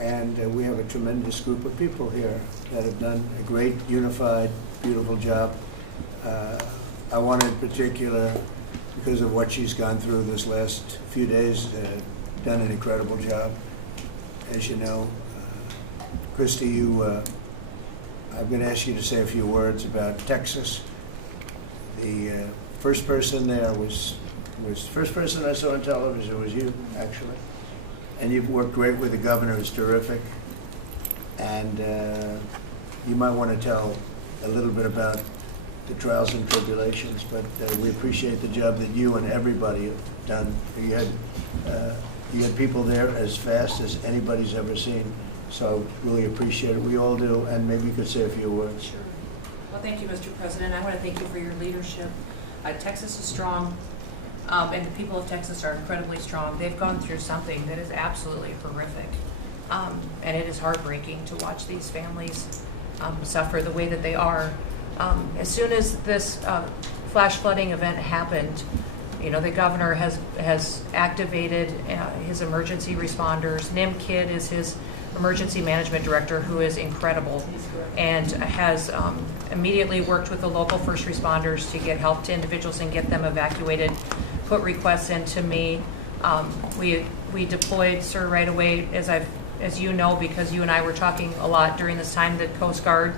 And we have a tremendous group of people here that have done a great, unified, beautiful job. I want in particular, because of what she's gone through this last few days, done an incredible job. As you know, Christy, I'm going to ask you to say a few words about Texas. The first person there was the first person I saw on television was you, actually. And you've worked great with the governor, who's terrific. And you might want to tell a little bit about the trials and tribulations, but we appreciate the job that you and everybody have done. You had people there as fast as anybody's ever seen, so really appreciate it. We all do, and maybe you could say a few words. Sure. Well, thank you, Mr. President. I want to thank you for your leadership. Texas is strong, and the people of Texas are incredibly strong. They've gone through something that is absolutely horrific, and it is heartbreaking to watch these families suffer the way that they are. As soon as this flash flooding event happened, you know, the governor has activated his emergency responders. Nim Kidd is his emergency management director, who is incredible, and has immediately worked with the local first responders to get help to individuals and get them evacuated, put requests into me. We deployed, sir, right away, as you know, because you and I were talking a lot during this time, the Coast Guard.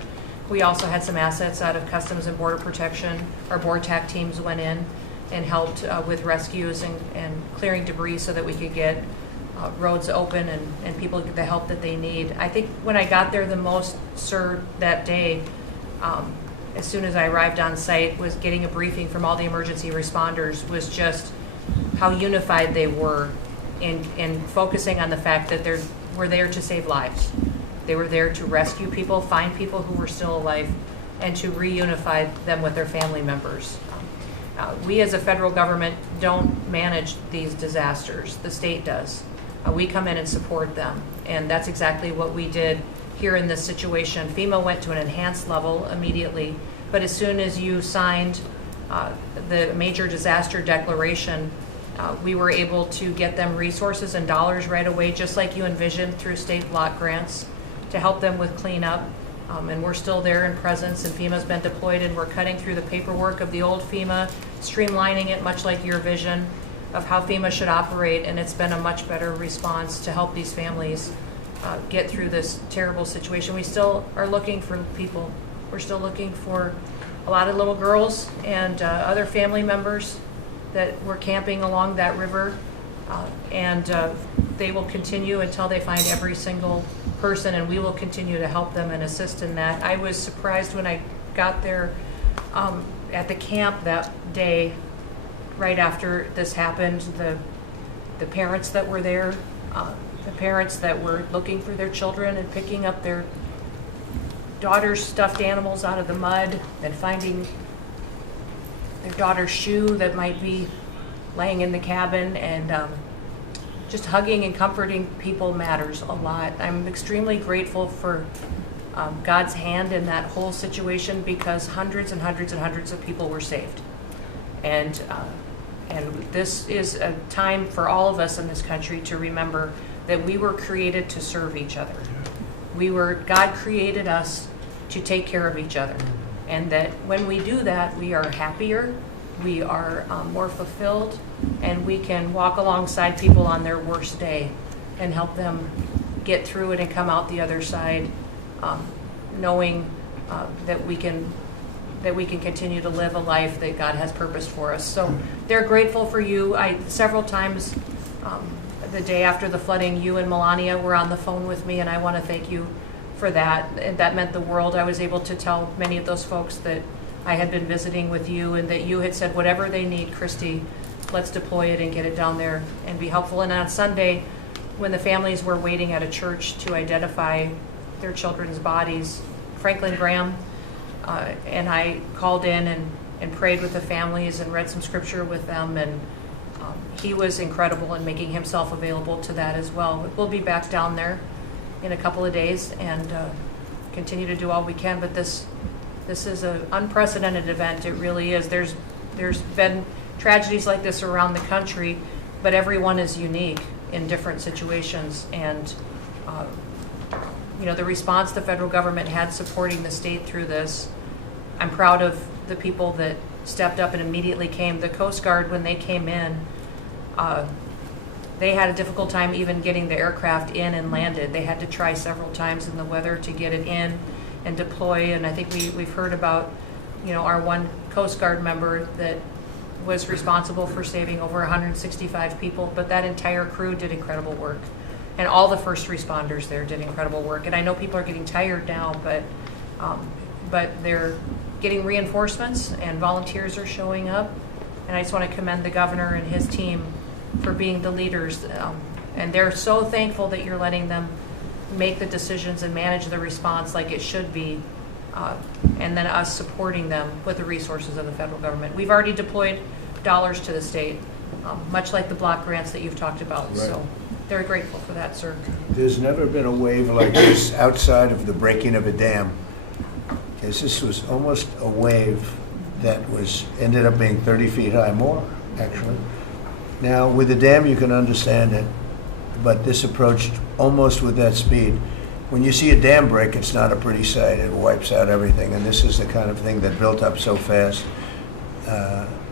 We also had some assets out of Customs and Border Protection. Our board TAC teams went in and helped with rescues and clearing debris so that we could get roads open and people get the help that they need. I think when I got there the most, sir, that day, as soon as I arrived on site, was getting a briefing from all the emergency responders, was just how unified they were in focusing on the fact that we're there to save lives. They were there to rescue people, find people who were still alive, and to reunify them with their family members. We as a federal government don't manage these disasters. The state does. We come in and support them, and that's exactly what we did here in this situation. FEMA went to an enhanced level immediately, but as soon as you signed the major disaster declaration, we were able to get them resources and dollars right away, just like you envisioned, through state block grants, to help them with cleanup. And we're still there in presence, and FEMA's been deployed, and we're cutting through the paperwork of the old FEMA, streamlining it much like your vision of how FEMA should operate, and it's been a much better response to help these families get through this terrible situation. We still are looking for people. We're still looking for a lot of little girls and other family members that were camping along that river, and they will continue until they find every single person, and we will continue to help them and assist in that. I was surprised when I got there at the camp that day, right after this happened, the parents that were there, the parents that were looking for their children and picking up their daughter's stuffed animals out of the mud and finding their daughter's shoe that might be laying in the cabin, and just hugging and comforting people matters a lot. I'm extremely grateful for God's hand in that whole situation, because hundreds and hundreds and hundreds of people were saved. And this is a time for all of us in this country to remember that we were created to serve each other. God created us to take care of each other. And that when we do that, we are happier, we are more fulfilled, and we can walk alongside people on their worst day and help them get through it and come out the other side, knowing that we can continue to live a life that God has purposed for us. So they're grateful for you. Several times the day after the flooding, you and Melania were on the phone with me, and I want to thank you for that. And that meant the world. I was able to tell many of those folks that I had been visiting with you, and that you had said, whatever they need, Christy, let's deploy it and get it down there and be helpful. And on Sunday, when the families were waiting at a church to identify their children's bodies, Franklin Graham and I called in and prayed with the families and read some scripture with them, and he was incredible in making himself available to that as well. We'll be back down there in a couple of days and continue to do all we can, but this is an unprecedented event. It really is. There's been tragedies like this around the country, but everyone is unique in different situations, and The response the federal government had supporting the state through this. I'm proud of the people that stepped up and immediately came. The Coast Guard, when they came in, they had a difficult time even getting the aircraft in and landed. They had to try several times in the weather to get it in and deploy. And I think we've heard about, our one Coast Guard member that was responsible for saving over 165 people, but that entire crew did incredible work. And all the first responders there did incredible work. And I know people are getting tired now, but they're getting reinforcements and volunteers are showing up. And I just want to commend the governor and his team for being the leaders. And they're so thankful that you're letting them make the decisions and manage the response like it should be. And then us supporting them with the resources of the federal government. We've already deployed dollars to the state, much like the block grants that you've talked about. Right. So they're grateful for that, sir. There's never been a wave like this outside of the breaking of a dam. Because this was almost a wave that ended up being 30 feet high, more actually. Now with the dam you can understand it, but this approached almost with that speed. When you see a dam break, it's not a pretty sight. It wipes out everything, and this is the kind of thing that built up so fast.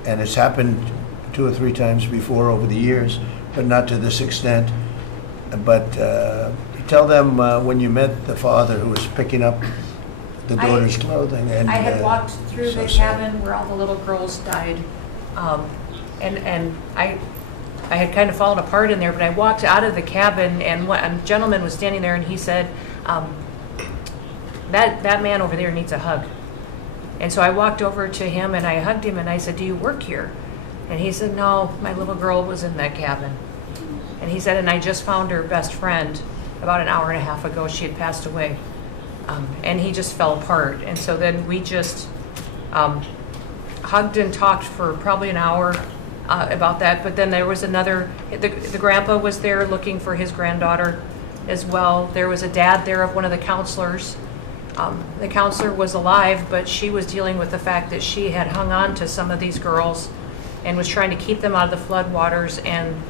And it's happened 2 or 3 times before over the years, but not to this extent. But tell them when you met the father who was picking up the daughter's clothing. And I had walked through so the sad. cabin where all the little girls died, and I had kind of fallen apart in there, but I walked out of the cabin, and a gentleman was standing there, and he said, that man over there needs a hug. And so I walked over to him, and I hugged him, and I said, do you work here? And he said, no, my little girl was in that cabin. And he said, and I just found her best friend about an hour and a half ago. She had passed away. And he just fell apart. And so then we just hugged and talked for probably an hour about that. But then there was the grandpa was there looking for his granddaughter as well. There was a dad there of one of the counselors. The counselor was alive, but she was dealing with the fact that she had hung on to some of these girls and was trying to keep them out of the floodwaters and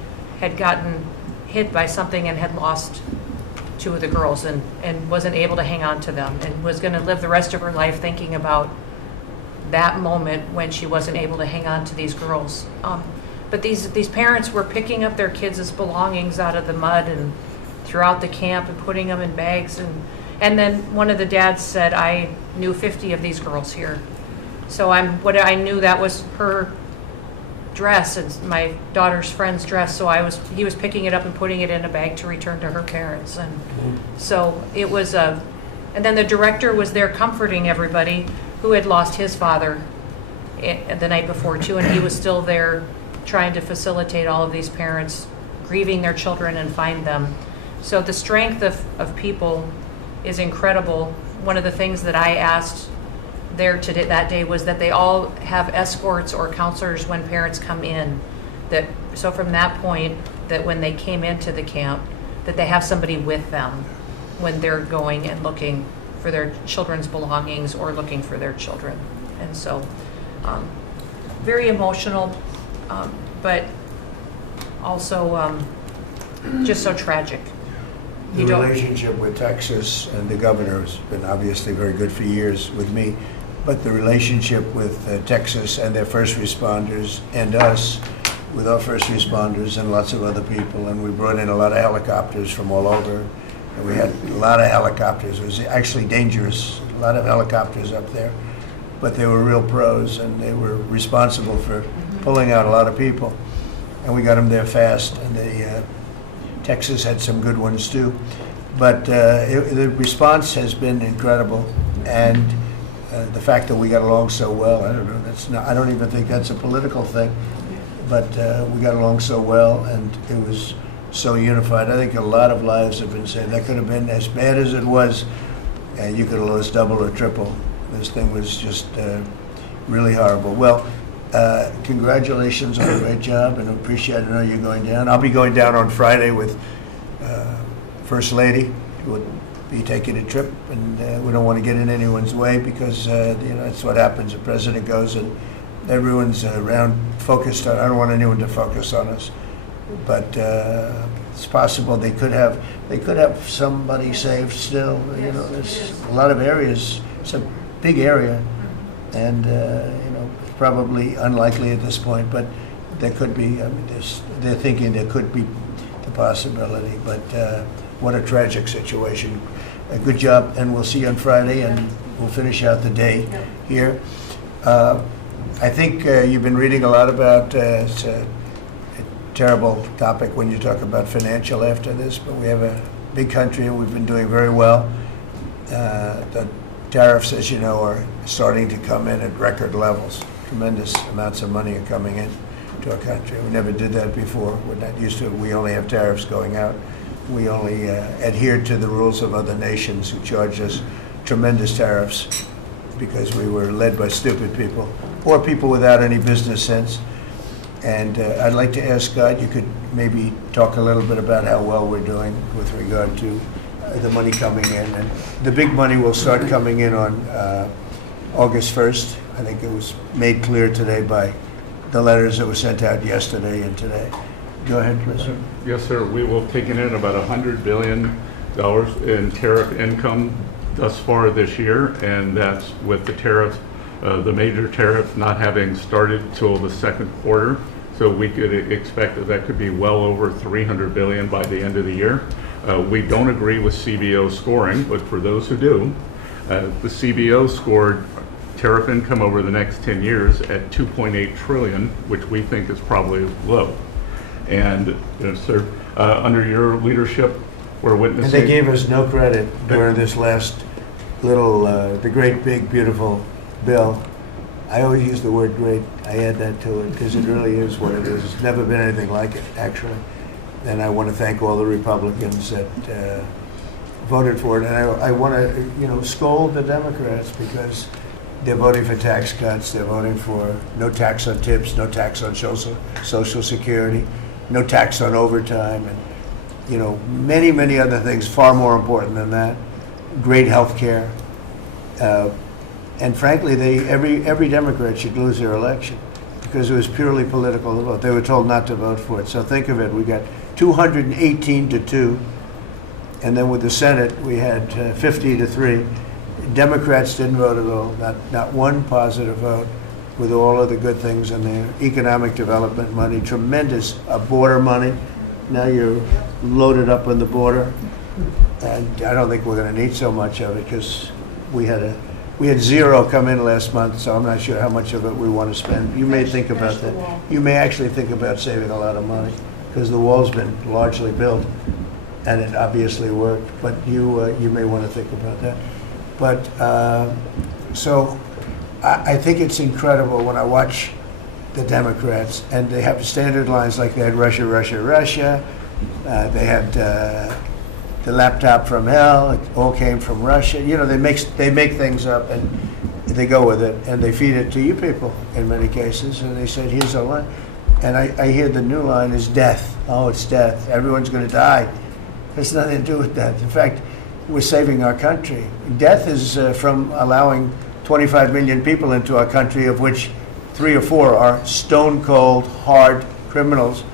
had gotten hit by something and had lost 2 of the girls and wasn't able to hang on to them and was going to live the rest of her life thinking about that moment when she wasn't able to hang on to these girls. But these parents were picking up their kids' belongings out of the mud and throughout the camp and putting them in bags. And then one of the dads said, I knew 50 of these girls here. So I knew that was her dress and my daughter's friend's dress. So he was picking it up and putting it in a bag to return to her parents. And so it was and then the director was there comforting everybody who had lost his father the night before too. And he was still there trying to facilitate all of these parents grieving their children and find them. So the strength of people is incredible. One of the things that I asked there today, that day, was that they all have escorts or counselors when parents come in. So from that point, that when they came into the camp, that they have somebody with them when they're going and looking for their children's belongings or looking for their children. And so, very emotional, but also just so tragic. The relationship with Texas and the governor has been obviously very good for years with me, but the relationship with Texas and their first responders and us with our first responders and lots of other people, and we brought in a lot of helicopters from all over, and we had a lot of helicopters. It was actually dangerous, a lot of helicopters up there, but they were real pros, and they were responsible for pulling out a lot of people, and we got them there fast, and Texas had some good ones too, but the response has been incredible, and the fact that we got along so well, I don't even think that's a political thing, but we got along so well, and it was so unified. I think a lot of lives have been saved. That could have been as bad as it was, and you could have lost double or triple. This thing was just really horrible. Well, congratulations on a great job, and I appreciate it. I know you're going down. I'll be going down on Friday with First Lady, who will be taking a trip, and we don't want to get in anyone's way because that's what happens. The president goes and everyone's around focused on. I don't want anyone to focus on us, but it's possible they could have somebody saved still. You know, there's a lot of areas. It's a big area, and you know, probably unlikely at this point, but there could be. I mean, they're thinking there could be the possibility, but what a tragic situation. A good job, and we'll see you on Friday, and we'll finish out the day here. I think you've been reading a lot about it's a terrible topic when you talk about financial after this, but we have a big country and we've been doing very well. The tariffs, as you know, are starting to come in at record levels. Tremendous amounts of money are coming in to our country. We never did that before. We're not used to it. We only have tariffs going out. We only adhere to the rules of other nations who charge us tremendous tariffs because we were led by stupid people or people without any business sense. And I'd like to ask Scott, you could maybe talk a little bit about how well we're doing with regard to the money coming in. And the big money will start coming in on August 1st. I think it was made clear today by the letters that were sent out yesterday and today. Go ahead, please. Yes, sir. We will have taken in about $100 billion in tariff income thus far this year, and that's with the tariff, the major tariff not having started till the second quarter. So we could expect that that could be well over $300 billion by the end of the year. We don't agree with CBO scoring, but for those who do, the CBO scored tariff income over the next 10 years at $2.8 trillion, which we think is probably low. And, you know, sir, under your leadership, we're witnessing. And they gave us no credit during this last little, the great, big, beautiful bill. I always use the word great. I add that to it because it really is what it is. It's never been anything like it, actually. And I want to thank all the Republicans that voted for it. And I want to, you know, scold the Democrats because they're voting for tax cuts. They're voting for no tax on tips, no tax on Social Security, no tax on overtime, and, you know, many, many other things far more important than that. Great health care. And frankly, every Democrat should lose their election because it was purely political vote. They were told not to vote for it. So think of it. We got 218 to 2. And then with the Senate, we had 50 to 3. Democrats didn't vote at all, not one positive vote, with all of the good things in there. Economic development money, tremendous border money. Now you're loaded up on the border. And I don't think we're going to need so much of it because we had zero come in last month, so I'm not sure how much of it we want to spend. You may think about that. You may actually think about saving a lot of money because the wall's been largely built and it obviously worked, but you may want to think about that. But so I think it's incredible when I watch the Democrats, and they have standard lines like they had Russia, Russia, Russia. They had the laptop from hell. It all came from Russia. You know, they make things up and they go with it, and they feed it to you people in many cases. And they said, "Here's a line," and I hear the new line is death. Oh, it's death. Everyone's going to die. There's nothing to do with that. In fact, we're saving our country. Death is from allowing 25 million people into our country, of which 3 or 4 are stone-cold, hard criminals.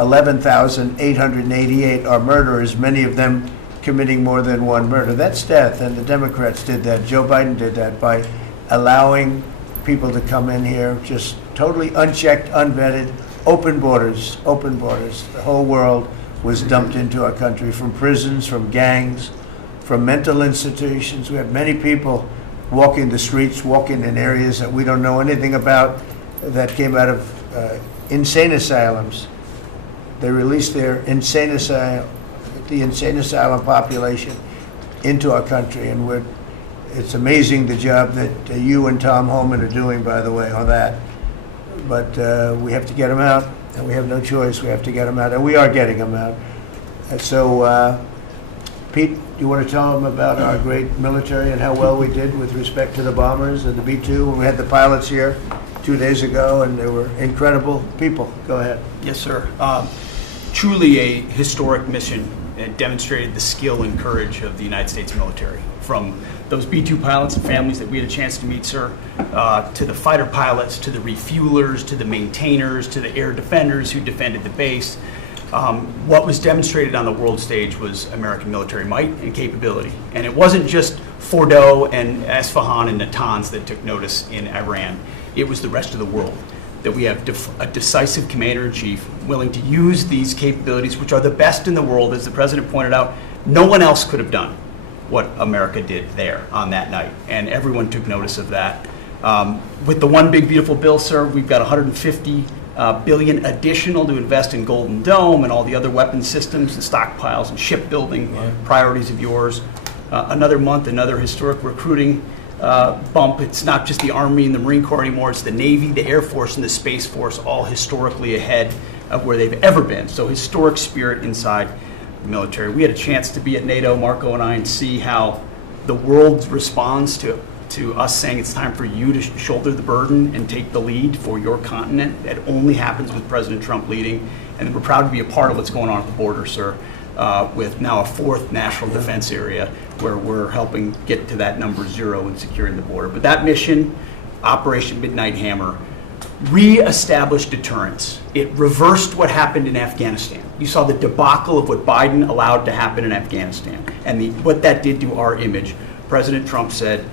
11,888 are murderers, many of them committing more than one murder. That's death, and the Democrats did that. Joe Biden did that by allowing people to come in here just totally unchecked, unvetted, open borders, open borders. The whole world was dumped into our country from prisons, from gangs, from mental institutions. We have many people walking the streets, walking in areas that we don't know anything about, that came out of insane asylums. They released their the insane asylum population into our country, and it's amazing the job that you and Tom Homan are doing, by the way, on that. But we have to get them out, and we have no choice. We have to get them out, and we are getting them out. And so, Pete, you want to tell them about our great military and how well we did with respect to the bombers and the B-2 when we had the pilots here 2 days ago, and they were incredible people. Go ahead. Yes, sir. Truly a historic mission. It demonstrated the skill and courage of the United States military. From those B-2 pilots and families that we had a chance to meet, sir, to the fighter pilots, to the refuelers, to the maintainers, to the air defenders who defended the base. What was demonstrated on the world stage was American military might and capability. And it wasn't just Fordo and Esfahan and Natanz that took notice in Iran. It was the rest of the world, that we have a decisive commander-in-chief willing to use these capabilities, which are the best in the world. As the president pointed out, no one else could have done what America did there on that night, and everyone took notice of that. With the One Big Beautiful Bill, sir, we've got $150 billion additional to invest in Golden Dome and all the other weapon systems and stockpiles and shipbuilding priorities of yours. Another month, another historic recruiting bump. It's not just the Army and the Marine Corps anymore, it's the Navy, the Air Force, and the Space Force, all historically ahead of where they've ever been. So historic spirit inside the military. We had a chance to be at NATO, Marco and I, and see how the world responds to us saying it's time for you to shoulder the burden and take the lead for your continent. That only happens with President Trump leading. And we're proud to be a part of what's going on at the border, sir, with now a fourth national defense area where we're helping get to that number 0 and securing the border. But that mission, Operation Midnight Hammer, re-established deterrence. It reversed what happened in Afghanistan. You saw the debacle of what Biden allowed to happen in Afghanistan and what that did to our image. President Trump said,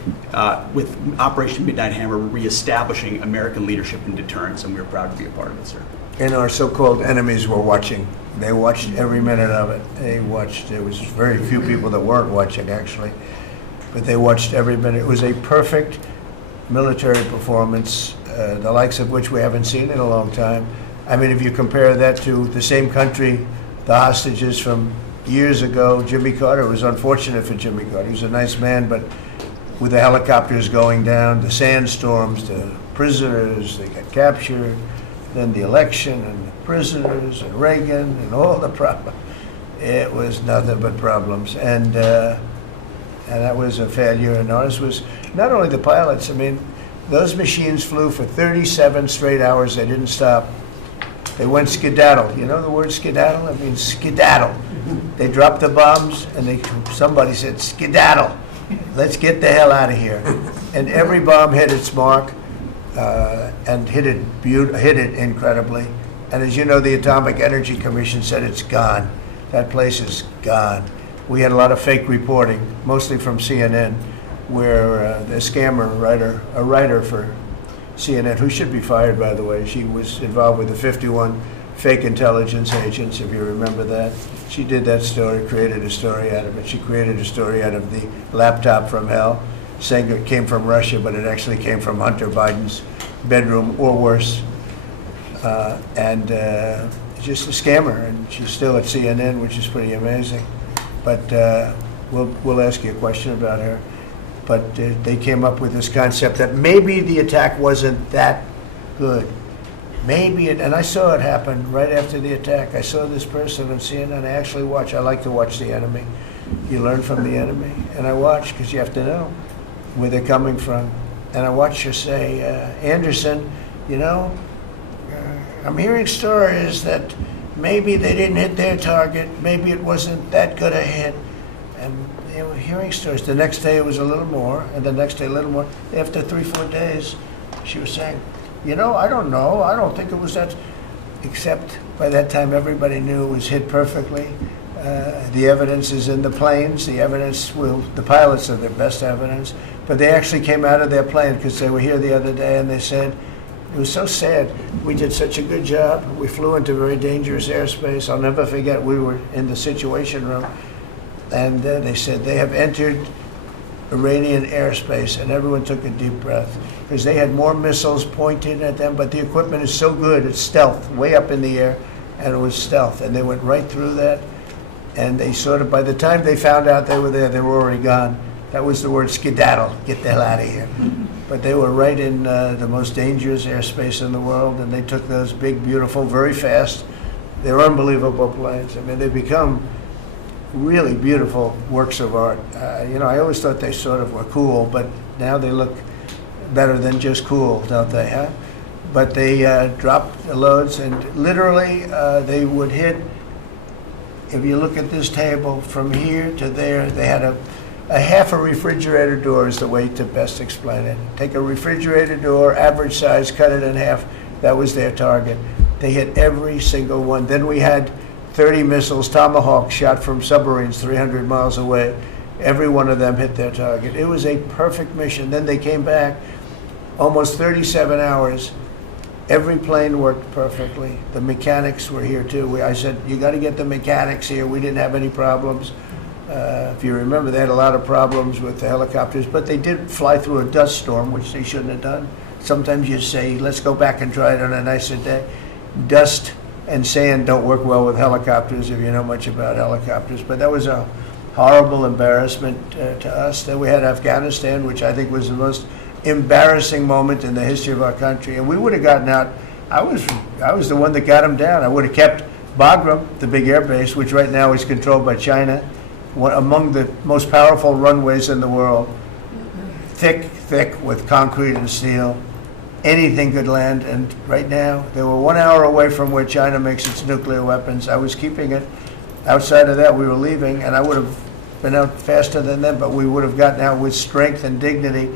with Operation Midnight Hammer, we're reestablishing American leadership and deterrence, and we're proud to be a part of it, sir. And our so-called enemies were watching. They watched every minute of it. They watched. There was very few people that weren't watching, actually. But they watched every minute. It was a perfect military performance, the likes of which we haven't seen in a long time. I mean, if you compare that to the same country, the hostages from years ago, Jimmy Carter, it was unfortunate for Jimmy Carter. He was a nice man, but with the helicopters going down, the sandstorms, the prisoners, they got captured, then the election and the prisoners and Reagan and all the problems. It was nothing but problems. And that was a failure. And ours was not only the pilots. I mean, those machines flew for 37 straight hours. They didn't stop. They went skedaddle. You know the word skedaddle? It means skedaddle. They dropped the bombs, and somebody said, skedaddle. Let's get the hell out of here. And every bomb hit its mark and hit it incredibly. And as you know, the Atomic Energy Commission said it's gone. That place is gone. We had a lot of fake reporting, mostly from CNN, where the scammer writer, a writer for CNN, who should be fired, by the way, she was involved with the 51 fake intelligence agents, if you remember that. She did that story, created a story out of it. She created a story out of the laptop from hell, saying it came from Russia, but it actually came from Hunter Biden's bedroom, or worse. Just a scammer, and she's still at CNN, which is pretty amazing. But we'll ask you a question about her. But they came up with this concept that maybe the attack wasn't that good. Maybe it, and I saw it happen right after the attack. I saw this person on CNN. I like to watch the enemy. You learn from the enemy. And I watch, because you have to know where they're coming from. And I watched her say, Anderson, you know, I'm hearing stories that maybe they didn't hit their target. Maybe it wasn't that good a hit. And they were hearing stories. The next day it was a little more, and the next day a little more. After 3-4 days, she was saying, you know, I don't know. I don't think it was that. Except by that time, everybody knew it was hit perfectly. The evidence is in the planes. The pilots are their best evidence. But they actually came out of their plane, because they were here the other day, and they said, it was so sad. We did such a good job. We flew into very dangerous airspace. I'll never forget, we were in the Situation Room, and they said they have entered Iranian airspace, and everyone took a deep breath, because they had more missiles pointed at them, but the equipment is so good, it's stealth, way up in the air, and it was stealth, and they went right through that, and they sort of, by the time they found out they were there, they were already gone. That was the word skedaddle, get the hell out of here. But they were right in the most dangerous airspace in the world, and they took those big, beautiful, very fast, they're unbelievable planes. I mean, they become really beautiful works of art. I always thought they sort of were cool, but now they look better than just cool, don't they, huh? But they dropped the loads, and literally they would hit, if you look at this table, from here to there, they had a half a refrigerator door is the way to best explain it. Take a refrigerator door, average size, cut it in half. That was their target. They hit every single one. Then we had 30 missiles, Tomahawk, shot from submarines 300 miles away. Every one of them hit their target. It was a perfect mission. Then they came back, almost 37 hours. Every plane worked perfectly. The mechanics were here too. I said, you got to get the mechanics here. We didn't have any problems. If you remember, they had a lot of problems with the helicopters, but they did fly through a dust storm, which they shouldn't have done. Sometimes you say, let's go back and try it on a nicer day. Dust and sand don't work well with helicopters if you know much about helicopters, but that was a horrible embarrassment to us. Then we had Afghanistan, which I think was the most embarrassing moment in the history of our country, and we would have gotten out. I was the one that got them down. I would have kept Bagram, the big air base, which right now is controlled by China, among the most powerful runways in the world, thick with concrete and steel. Anything could land, and right now they were 1 hour away from where China makes its nuclear weapons. I was keeping it. Outside of that, we were leaving, and I would have been out faster than them, but we would have gotten out with strength and dignity.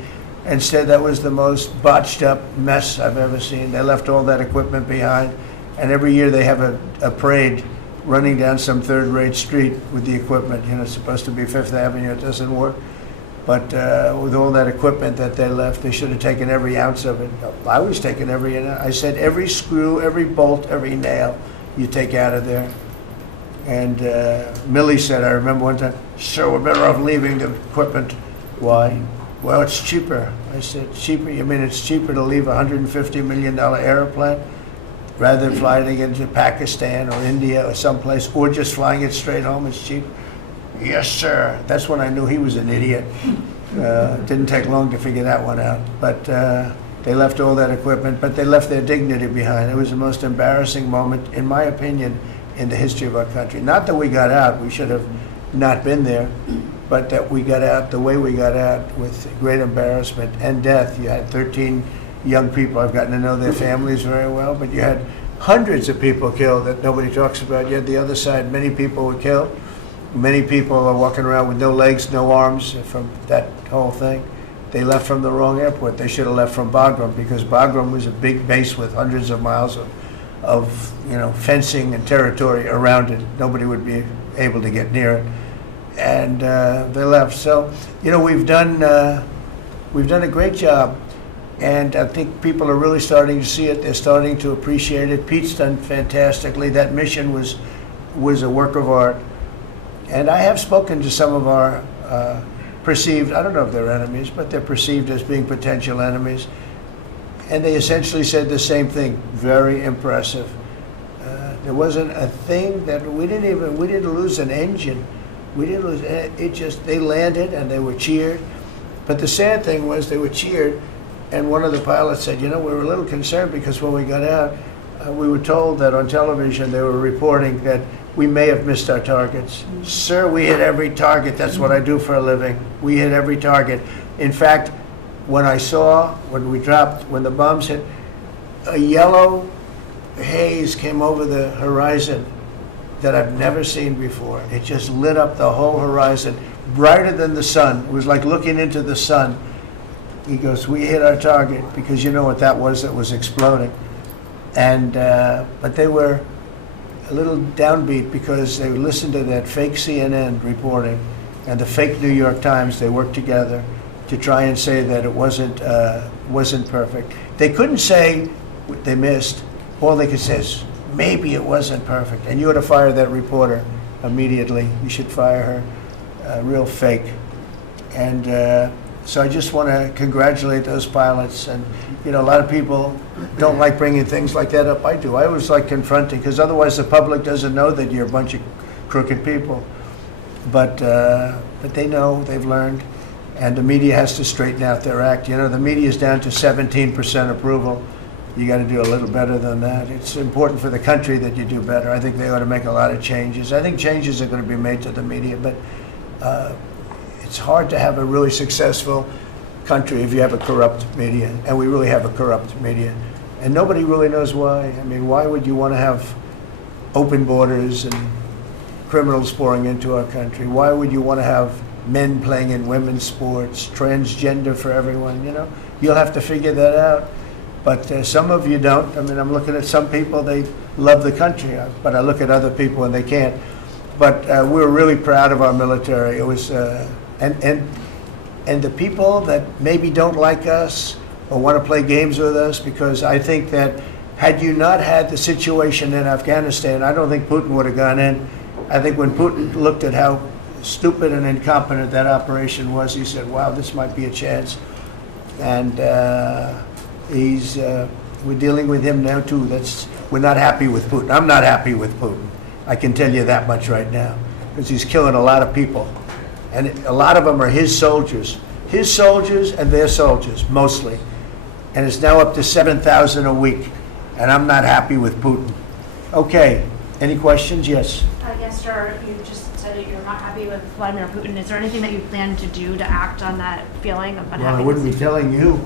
Instead, that was the most botched up mess I've ever seen. They left all that equipment behind, and every year they have a parade running down some third-rate street with the equipment. You know, it's supposed to be Fifth Avenue. It doesn't work. But with all that equipment that they left, they should have taken every ounce of it. I was taking every ounce. I said every screw, every bolt, every nail you take out of there. And Millie said, I remember one time, sir, we're better off leaving the equipment. Why? Well, it's cheaper. I said, cheaper? You mean it's cheaper to leave a $150 million airplane rather than flying it into Pakistan or India or someplace, or just flying it straight home? It's cheaper. Yes, sir. That's when I knew he was an idiot. Didn't take long to figure that one out. But they left all that equipment, but they left their dignity behind. It was the most embarrassing moment, in my opinion, in the history of our country. Not that we got out. We should have not been there, but that we got out the way we got out, with great embarrassment and death. You had 13 young people. I've gotten to know their families very well, but you had hundreds of people killed that nobody talks about. You had the other side. Many people were killed. Many people are walking around with no legs, no arms from that whole thing. They left from the wrong airport. They should have left from Bagram, because Bagram was a big base with hundreds of miles of fencing and territory around it. Nobody would be able to get near it. And they left. So, we've done a great job. And I think people are really starting to see it. They're starting to appreciate it. Pete's done fantastically. That mission was a work of art. And I have spoken to some of our perceived, I don't know if they're enemies, but they're perceived as being potential enemies. And they essentially said the same thing. Very impressive. There wasn't a thing that we didn't lose an engine. We didn't lose it. They landed and they were cheered. But the sad thing was they were cheered, and one of the pilots said, we were a little concerned because when we got out, we were told that on television they were reporting that we may have missed our targets. Sir, we hit every target. That's what I do for a living. We hit every target. In fact, when the bombs hit, a yellow haze came over the horizon that I've never seen before. It just lit up the whole horizon, brighter than the sun. It was like looking into the sun. He goes, we hit our target, because you know what that was exploding. And but they were a little downbeat because they listened to that fake CNN reporting and the fake New York Times. They worked together to try and say that it wasn't perfect. They couldn't say they missed. All they could say is, maybe it wasn't perfect. And you ought to fire that reporter immediately. You should fire her. Real fake. And so I just want to congratulate those pilots. And a lot of people don't like bringing things like that up. I do. I always like confronting, because otherwise the public doesn't know that you're a bunch of crooked people. But they know, they've learned, and the media has to straighten out their act. The media is down to 17% approval. You got to do a little better than that. It's important for the country that you do better. I think they ought to make a lot of changes. I think changes are going to be made to the media, but it's hard to have a really successful country if you have a corrupt media, and we really have a corrupt media, and nobody really knows why. I mean, why would you want to have open borders and criminals pouring into our country? Why would you want to have men playing in women's sports, transgender for everyone? You'll have to figure that out. But some of you don't. I mean, I'm looking at some people, they love the country, but I look at other people and they can't. But we're really proud of our military. It was, and the people that maybe don't like us or want to play games with us, because I think that had you not had the situation in Afghanistan, I don't think Putin would have gone in. I think when Putin looked at how stupid and incompetent that operation was, he said, wow, this might be a chance. And we're dealing with him now too. We're not happy with Putin. I'm not happy with Putin. I can tell you that much right now, because he's killing a lot of people. And a lot of them are his soldiers and their soldiers, mostly. And it's now up to 7,000 a week. And I'm not happy with Putin. Okay, any questions? Yes. Yes, sir. You just said that you're not happy with Vladimir Putin. Is there anything that you plan to do to act on that feeling of unhappiness? Well, I wouldn't be telling you.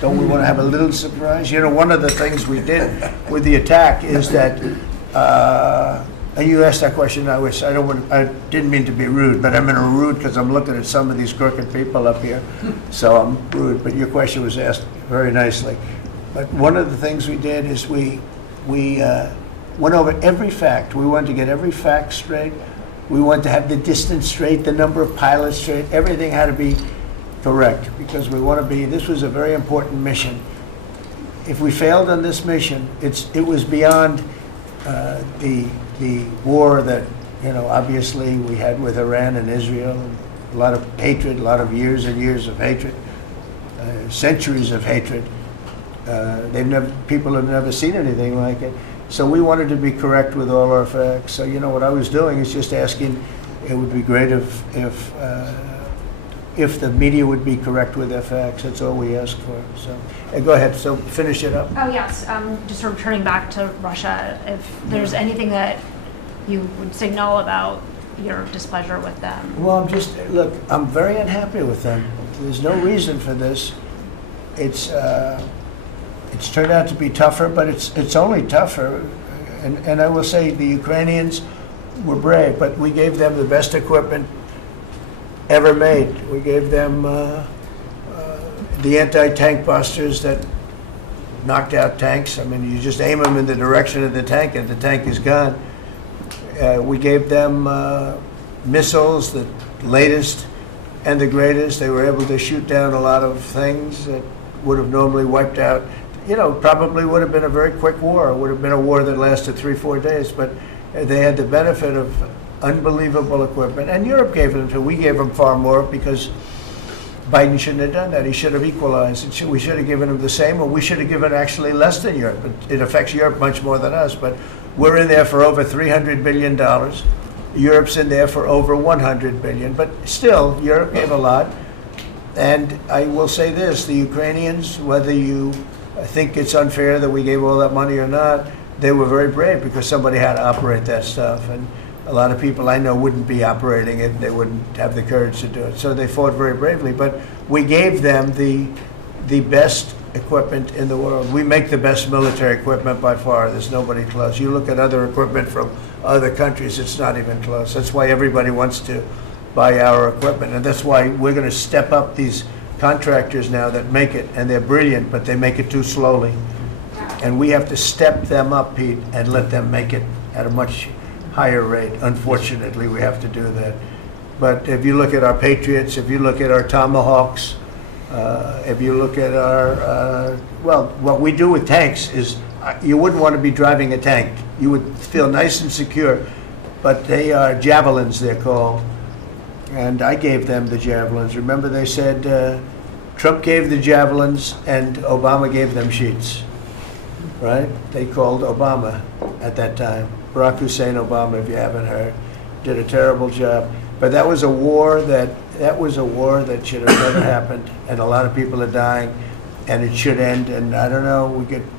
Don't we want to have a little surprise? You know, one of the things we did with the attack is that, and you asked that question, I didn't mean to be rude, but I'm in a rude because I'm looking at some of these crooked people up here, so I'm rude, but your question was asked very nicely. But one of the things we did is we went over every fact. We wanted to get every fact straight. We wanted to have the distance straight, the number of pilots straight. Everything had to be correct, because this was a very important mission. If we failed on this mission, it was beyond the war that, obviously we had with Iran and Israel, and a lot of hatred, a lot of years and years of hatred, centuries of hatred. People have never seen anything like it. So we wanted to be correct with all our facts. So what I was doing is just asking, it would be great if the media would be correct with their facts. That's all we ask for. So go ahead. So finish it up. Oh, yes. Just returning back to Russia, if there's anything that you would signal about your displeasure with them. Well, I'm very unhappy with them. There's no reason for this. It's turned out to be tougher, but it's only tougher. And I will say the Ukrainians were brave, but we gave them the best equipment ever made. We gave them the anti-tank busters that knocked out tanks. I mean, you just aim them in the direction of the tank and the tank is gone. We gave them missiles, the latest and the greatest. They were able to shoot down a lot of things that would have normally wiped out. Probably would have been a very quick war. It would have been a war that lasted 3-4 days, but they had the benefit of unbelievable equipment. And Europe gave them too. We gave them far more because Biden shouldn't have done that. He should have equalized. We should have given him the same, or we should have given actually less than Europe. It affects Europe much more than us, but we're in there for over $300 billion. Europe's in there for over $100 billion, but still, Europe gave a lot. And I will say this, the Ukrainians, whether you think it's unfair that we gave all that money or not, they were very brave because somebody had to operate that stuff. And a lot of people I know wouldn't be operating it. They wouldn't have the courage to do it. So they fought very bravely. But we gave them the best equipment in the world. We make the best military equipment by far. There's nobody close. You look at other equipment from other countries, it's not even close. That's why everybody wants to buy our equipment. And that's why we're going to step up these contractors now that make it, and they're brilliant, but they make it too slowly. And we have to step them up, Pete, and let them make it at a much higher rate. Unfortunately, we have to do that. But if you look at our Patriots, if you look at our Tomahawks, if you look at our, what we do with tanks is, you wouldn't want to be driving a tank. You would feel nice and secure, but they are javelins, they're called. And I gave them the javelins. Remember they said Trump gave the javelins and Obama gave them sheets, right? They called Obama at that time. Barack Hussein Obama, if you haven't heard, did a terrible job. But that was a war that should have never happened, and a lot of people are dying, and it should end. And I don't know,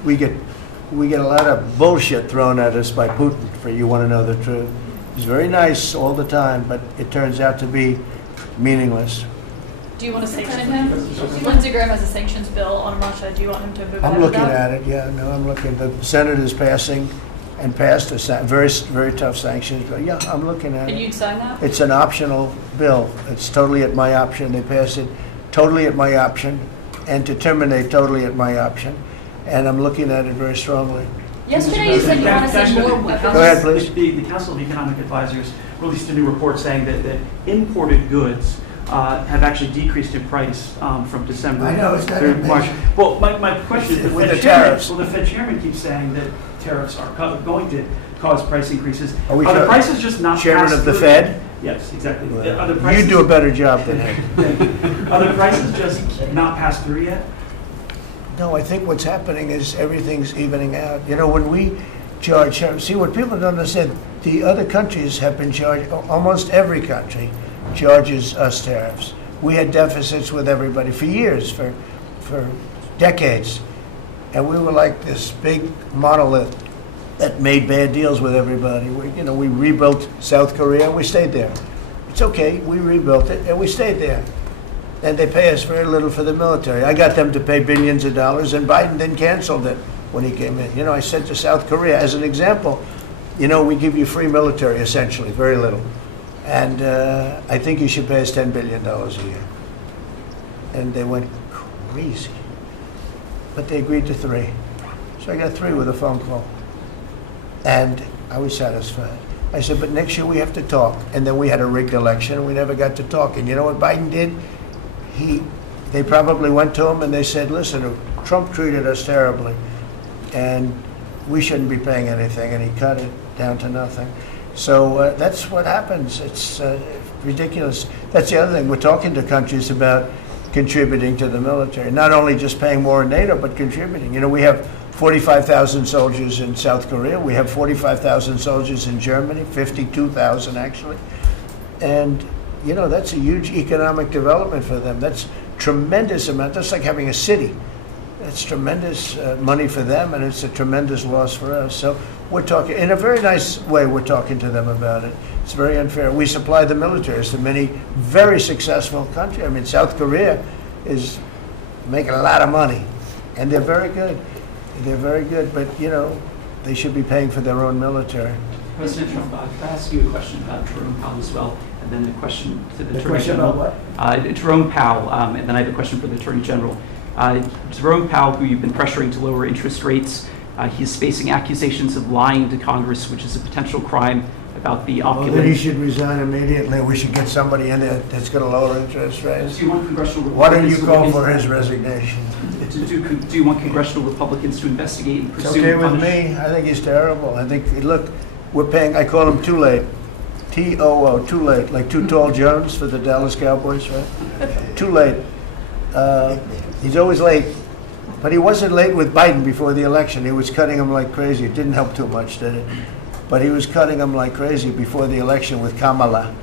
we get a lot of bullshit thrown at us by Putin, for you want to know the truth. He's very nice all the time, but it turns out to be meaningless. Do you want to sanction him? Lindsey Graham has a sanctions bill on Russia. Do you want him to move I'm ahead with looking that? at it, yeah, no, I'm looking. The Senate is passing and passed a very, very tough sanctions bill. Yeah, I'm looking at And it. you'd sign that? It's an optional bill. It's totally at my option. They passed it totally at my option, and to terminate totally at my option. and I'm looking at it very strongly. Yesterday you said you want to see more weapons. Go ahead, please. The Council of Economic Advisors released a new report saying that imported goods have actually decreased in price from December I know, it's not through March. amazing. Well, my question is, With the tariffs. the Fed chairman keeps saying that tariffs are going to cause price increases. Are we Are the talking- prices just not Chairman passed of the through? Fed? Yes, exactly. Well, Are the prices, You do a better job than him. Are the prices just not passed through yet? No, I think what's happening is everything's evening out. You know, when we charge, see, what people don't understand, the other countries have been charged, almost every country charges us tariffs. We had deficits with everybody for years, for decades. And we were like this big monolith that made bad deals with everybody. We rebuilt South Korea, and we stayed there. It's okay, we rebuilt it, and we stayed there. And they pay us very little for the military. I got them to pay billions of dollars, and Biden then canceled it when he came in. I said to South Korea, as an example, we give you free military, essentially, very little. And I think you should pay us $10 billion a year. And they went crazy. But they agreed to 3. So I got 3 with a phone call. And I was satisfied. I said, but next year we have to talk. And then we had a rigged election, and we never got to talk. And you know what Biden did? They probably went to him and they said, listen, Trump treated us terribly, and we shouldn't be paying anything, and he cut it down to nothing. So that's what happens. It's ridiculous. That's the other thing. We're talking to countries about contributing to the military, not only just paying more in NATO, but contributing. We have 45,000 soldiers in South Korea. We have 45,000 soldiers in Germany, 52,000 actually. And that's a huge economic development for them. That's tremendous amount. That's like having a city. That's tremendous money for them, and it's a tremendous loss for us. So we're talking, in a very nice way, we're talking to them about it. It's very unfair. We supply the militaries to many very successful countries. I mean, South Korea is making a lot of money, and they're very good. They're very good, but, they should be paying for their own military. President Trump, could I ask you a question about Jerome Powell as well, and then a question to the Attorney question General? about what? Jerome Powell, and then I have a question for the Attorney General. Jerome Powell, who you've been pressuring to lower interest rates, he's facing accusations of lying to Congress, which is a potential crime about the Well, opulent. then he should resign immediately. We should get somebody in there that's going to lower interest rates. Do you want congressional Why don't you Republicans to call look for into his that? resignation? Do you want congressional Republicans to investigate and It's pursue okay and with punish? me. I think he's terrible. I think, look, we're paying, I call him Too Late. T-O-O, Too Late, like Too Tall Jones for the Dallas Cowboys, right? Too late. He's always late. But he wasn't late with Biden before the election. He was cutting him like crazy. It didn't help too much, did it? But he was cutting him like crazy before the election with Kamala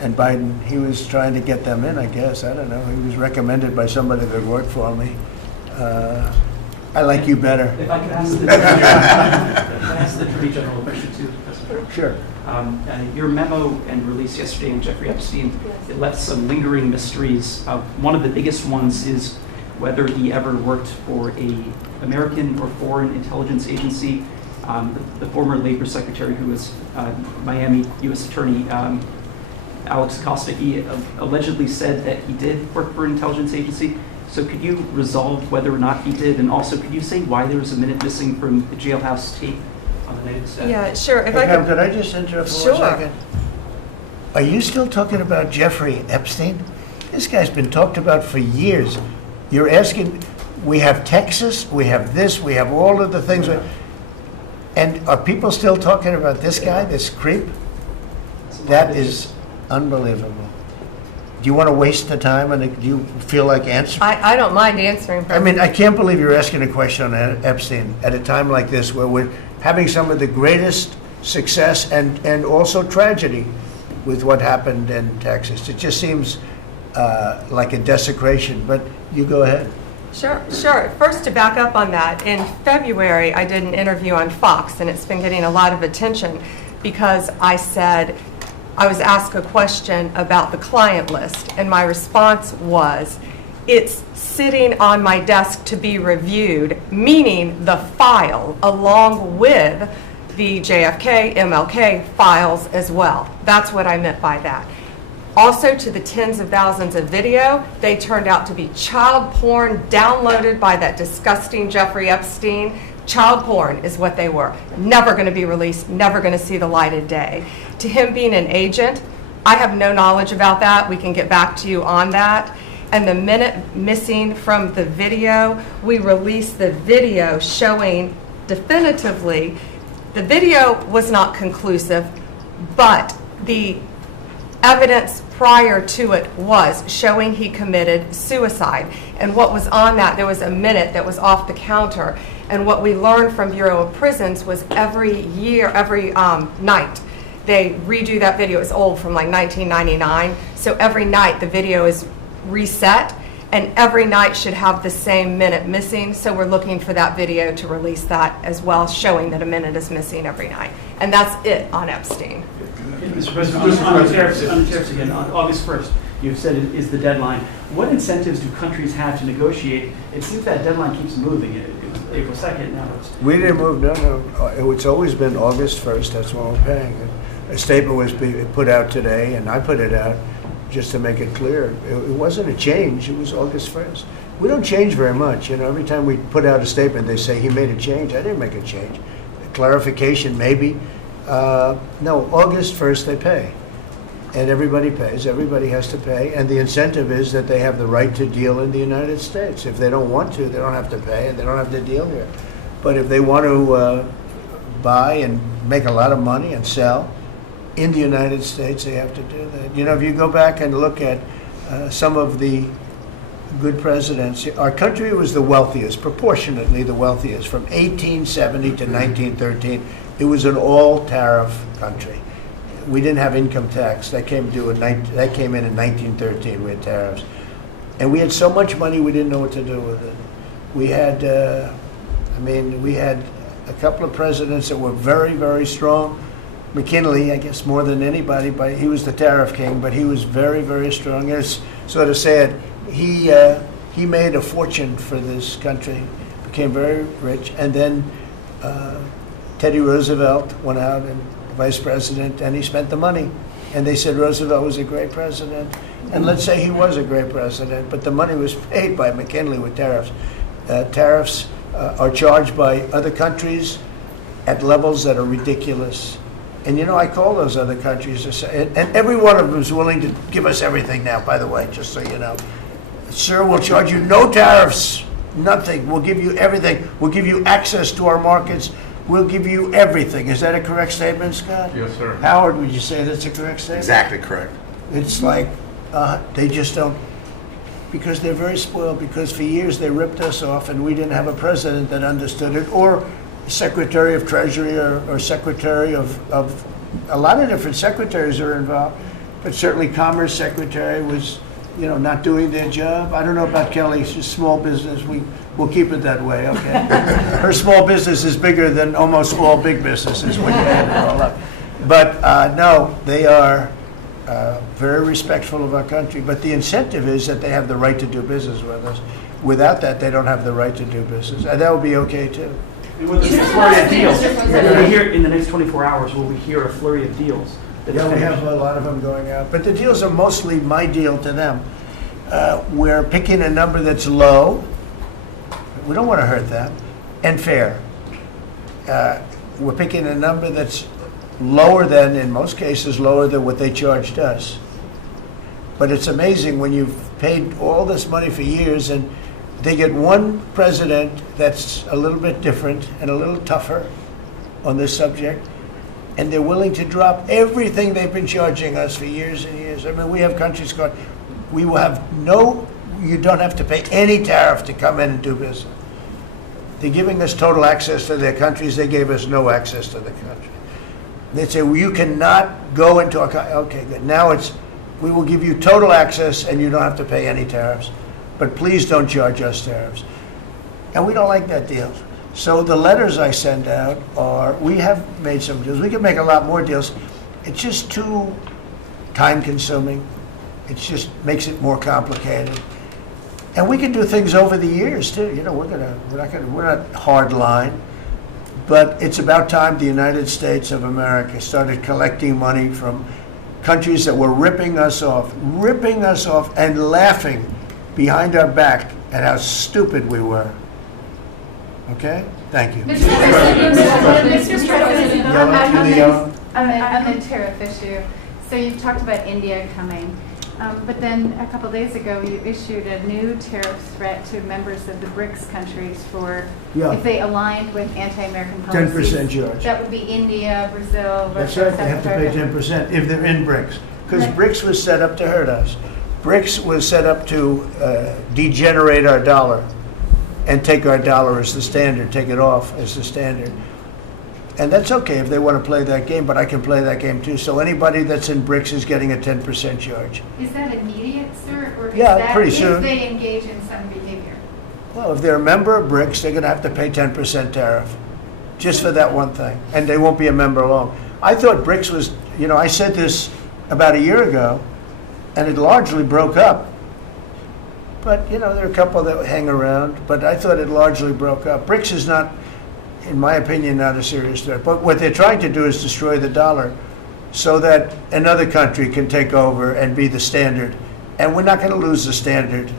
and Biden. He was trying to get them in, I guess. I don't know. He was recommended by somebody that worked for me. I like you better. If I could ask the Attorney General a question too, President. Sure. Your memo and release yesterday on Jeffrey Epstein, it left some lingering mysteries. One of the biggest ones is whether he ever worked for a American or foreign intelligence agency. The former Labor Secretary, who was Miami U.S. Attorney Alex Acosta, he allegedly said that he did work for an intelligence agency. So could you resolve whether or not he did? And also, could you say why there was a minute missing from the jailhouse tape on the night of the staff? Yeah, sure. If Hey, I Pam, could, could I just interrupt for Sure. 1 second? Are you still talking about Jeffrey Epstein? This guy's been talked about for years. You're asking, we have Texas, we have this, we have all of the things. And are people still talking about this guy, this creep? That is unbelievable. Do you want to waste the time, and do you feel like answering? I don't mind answering. I mean, I can't believe you're asking a question on Epstein at a time like this where we're having some of the greatest success and also tragedy with what happened in Texas. It just seems like a desecration, but you go ahead. Sure. First, to back up on that, in February, I did an interview on Fox, and it's been getting a lot of attention because I said, I was asked a question about the client list, and my response was, it's sitting on my desk to be reviewed, meaning the file, along with the JFK, MLK files as well. That's what I meant by that. Also, to the tens of thousands of video, they turned out to be child porn downloaded by that disgusting Jeffrey Epstein. Child porn is what they were. Never going to be released, never going to see the light of day. To him being an agent, I have no knowledge about that. We can get back to you on that. And the minute missing from the video, we released the video showing definitively, the video was not conclusive, but the evidence prior to it was showing he committed suicide. And what was on that, there was a minute that was off the counter. And what we learned from Bureau of Prisons was every night, they redo that video. It's old, from like 1999. So every night the video is reset, and every night should have the same minute missing. So we're looking for that video to release that as well, showing that a minute is missing every night. And that's it on Epstein. Mr. President, on the tariffs again, on August 1st, you've said it is the deadline. What incentives do countries have to negotiate? It seems that deadline keeps moving. It was April 2nd, now it's... We didn't move, no. It's always been August 1st, that's when we're paying. A statement was put out today, and I put it out just to make it clear. It wasn't a change, it was August 1st. We don't change very much. Every time we put out a statement, they say he made a change. I didn't make a change. A clarification, maybe. No, August 1st they pay. And everybody pays, everybody has to pay, and the incentive is that they have the right to deal in the United States. If they don't want to, they don't have to pay, and they don't have to deal here. But if they want to buy and make a lot of money and sell in the United States, they have to do that. If you go back and look at some of the good presidents, our country was the wealthiest, proportionately the wealthiest, from 1870 to 1913. It was an all-tariff country. We didn't have income tax. That came in in 1913. We had tariffs. And we had so much money we didn't know what to do with it. We had, we had a couple of presidents that were very, very strong. McKinley, I guess more than anybody, but he was the tariff king, but he was very, very strong. It's sort of sad. He made a fortune for this country, became very rich, and then Teddy Roosevelt went out and vice president, and he spent the money. And they said Roosevelt was a great president. And let's say he was a great president, but the money was paid by McKinley with tariffs. Tariffs are charged by other countries at levels that are ridiculous. And I call those other countries, and every one of them is willing to give us everything now, by the way, just so you know. Sir, we'll charge you no tariffs, nothing. We'll give you everything. We'll give you access to our markets. We'll give you everything. Is that a correct statement, Scott? Yes, sir. Howard, would you say that's a correct statement? Exactly correct. It's like they just don't, because they're very spoiled, because for years they ripped us off and we didn't have a president that understood it, or Secretary of Treasury or Secretary of a lot of different secretaries are involved, but certainly Commerce Secretary was, not doing their job. I don't know about Kelly, she's small business. We'll keep it that way, okay? Her small business is bigger than almost all big businesses when you add it all up. But no, they are very respectful of our country. But the incentive is that they have the right to do business with us. Without that, they don't have the right to do business. And that would be okay, too. And with this flurry of deals, will we hear in the next 24 hours, will we hear a flurry of deals? Yeah, we have a lot of them going out. But the deals are mostly my deal to them. We're picking a number that's low. We don't want to hurt them. And fair. We're picking a number that's lower than, in most cases, lower than what they charged us. But it's amazing when you've paid all this money for years and they get one president that's a little bit different and a little tougher on this subject, and they're willing to drop everything they've been charging us for years and years. We have countries called, you don't have to pay any tariff to come in and do business. They're giving us total access to their countries. They gave us no access to the country. They say, well, you cannot go into our country. Okay, good. Now we will give you total access and you don't have to pay any tariffs. But please don't charge us tariffs. And we don't like that deal. So the letters I send out are, we have made some deals. We can make a lot more deals. It's just too time consuming. It just makes it more complicated. And we can do things over the years too. We're not hard line. But it's about time the United States of America started collecting money from countries that were ripping us off and laughing behind our back at how stupid we were. Okay? Thank you. Mr. President, on the tariff issue, so you've talked about India coming, but then a couple days ago, you issued a new tariff threat to members of the BRICS countries for Yeah. if they aligned with anti-American policies. 10% charge. That would be India, Brazil, That's Russia, right, they have to pay South Africa. 10% if they're in BRICS. Because Right. BRICS was set up to hurt us. BRICS was set up to degenerate our dollar and take our dollar as the standard, take it off as the standard. And that's okay if they want to play that game, but I can play that game too. So anybody that's in BRICS is getting a 10% charge. Is that immediate, sir, or is Yeah, that pretty if soon. they engage in some behavior? Well, if they're a member of BRICS, they're going to have to pay 10% tariff, just for that one thing, and they won't be a member long. I thought BRICS was, I said this about a year ago, and it largely broke up. But, there are a couple that hang around, but I thought it largely broke up. BRICS is not, in my opinion, not a serious threat. But what they're trying to do is destroy the dollar so that another country can take over and be the standard. And we're not going to lose the standard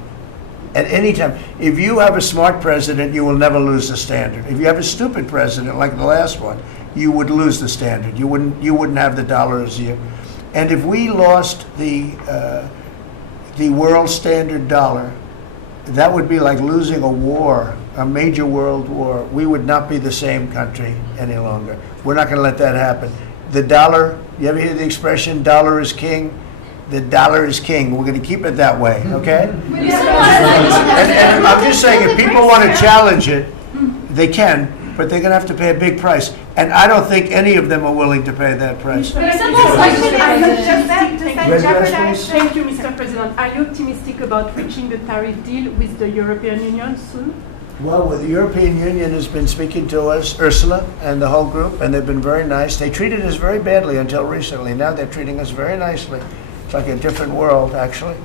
at any time. If you have a smart president, you will never lose the standard. If you have a stupid president like the last one, you would lose the standard. You wouldn't have the dollar as you. And if we lost the world standard dollar, that would be like losing a war, a major world war. We would not be the same country any longer. We're not going to let that happen. The dollar, you ever hear the expression, dollar is king? The dollar is king. We're going to keep it that way, okay? And I'm just saying, if people want to challenge it, they can, but they're going to have to pay a big price. And I don't think any of them are willing to pay that price. Does that jeopardize? Thank you, Mr. President. Are you optimistic about reaching the tariff deal with the European Union soon? Well, the European Union has been speaking to us, Ursula and the whole group, and they've been very nice. They treated us very badly until recently. Now they're treating us very nicely. It's like a different world, actually.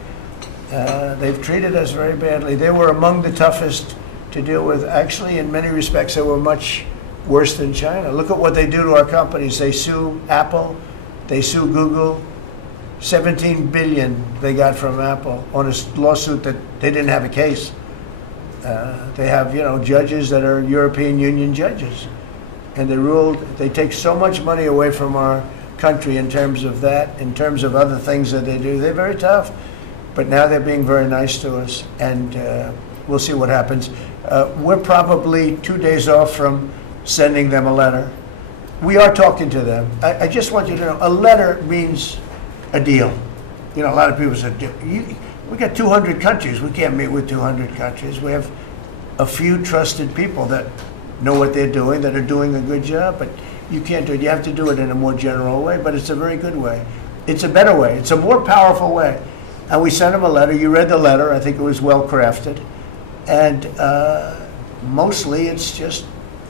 They've treated us very badly. They were among the toughest to deal with. Actually, in many respects, they were much worse than China. Look at what they do to our companies. They sue Apple. They sue Google. $17 billion they got from Apple on a lawsuit that they didn't have a case. They have, judges that are European Union judges. And they take so much money away from our country in terms of that, in terms of other things that they do. They're very tough. But now they're being very nice to us, and we'll see what happens. We're probably 2 days off from sending them a letter. We are talking to them. I just want you to know, a letter means a deal. A lot of people say, we got 200 countries. We can't meet with 200 countries. We have a few trusted people that know what they're doing, that are doing a good job, but you can't do it. You have to do it in a more general way, but it's a very good way. It's a better way. It's a more powerful way. And we sent them a letter. You read the letter. I think it was well crafted. And mostly it's just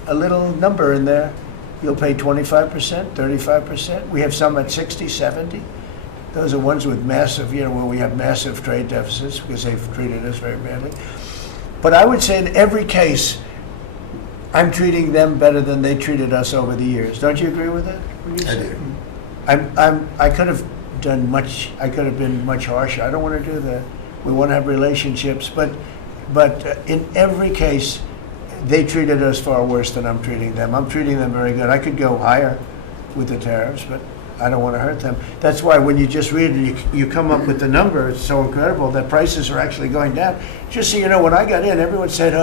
a little number in there. You'll pay 25%, 35%. We have some at 60, 70. Those are ones with massive, where we have massive trade deficits because they've treated us very badly. But I would say in every case, I'm treating them better than they treated us over the years. Don't you agree with that? I do. I could have done much. I could have been much harsher. I don't want to do that. We want to have relationships, but in every case, they treated us far worse than I'm treating them. I'm treating them very good. I could go higher with the tariffs, but I don't want to hurt them. That's why when you just read it, you come up with the number. It's so incredible that prices are actually going down. Just so you know, when I got in, everyone said,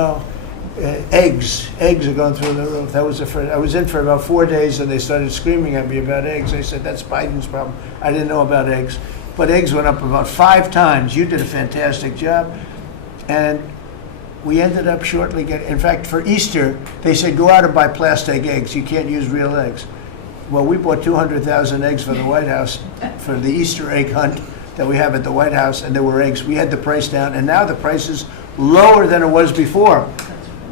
eggs are going through the roof. That was I was in for about 4 days, and they started screaming at me about eggs. They said, that's Biden's problem. I didn't know about eggs. But eggs went up about 5 times. You did a fantastic job. And we ended up shortly in fact, for Easter, they said, go out and buy plastic eggs. You can't use real eggs. Well, we bought 200,000 eggs for the White House for the Easter egg hunt that we have at the White House, and there were eggs. We had the price down, and now the price is lower than it was before.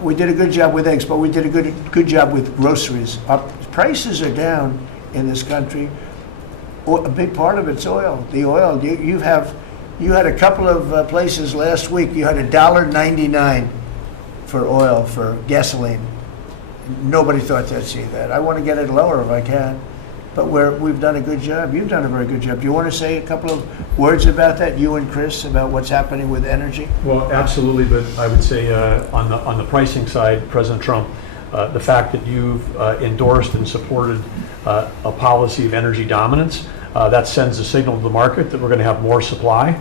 We did a good job with eggs, but we did a good job with groceries. Our prices are down in this country. A big part of it's oil. The oil, you had a couple of places last week, you had $1.99 for oil, for gasoline. Nobody thought they'd see that. I want to get it lower if I can. but we've done a good job. You've done a very good job. Do you want to say a couple of words about that, you and Chris, about what's happening with energy? Well, absolutely, but I would say on the pricing side, President Trump, the fact that you've endorsed and supported a policy of energy dominance, that sends a signal to the market that we're going to have more supply.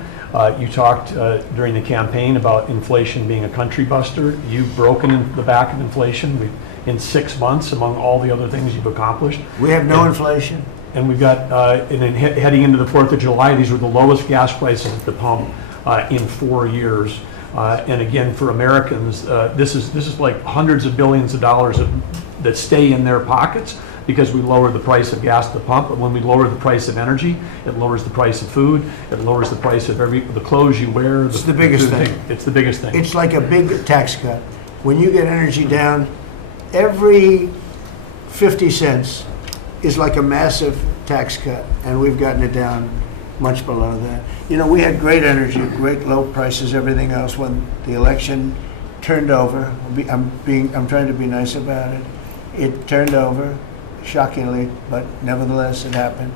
You talked during the campaign about inflation being a country buster. You've broken the back of inflation in 6 months, among all the other things you've accomplished. We have no inflation. And we've got, and then heading into the 4th of July, these were the lowest gas prices at the pump in 4 years. And again, for Americans, this is like hundreds of billions of dollars that stay in their pockets because we lower the price of gas at the pump. But when we lower the price of energy, it lowers the price of food, it lowers the price of the clothes you wear. It's the biggest thing. It's the biggest thing. It's like a big tax cut. When you get energy down, every 50 cents is like a massive tax cut, and we've gotten it down much below that. You know, we had great energy, great low prices, everything else. When the election turned over, I'm trying to be nice about it. It turned over, shockingly, but nevertheless it happened.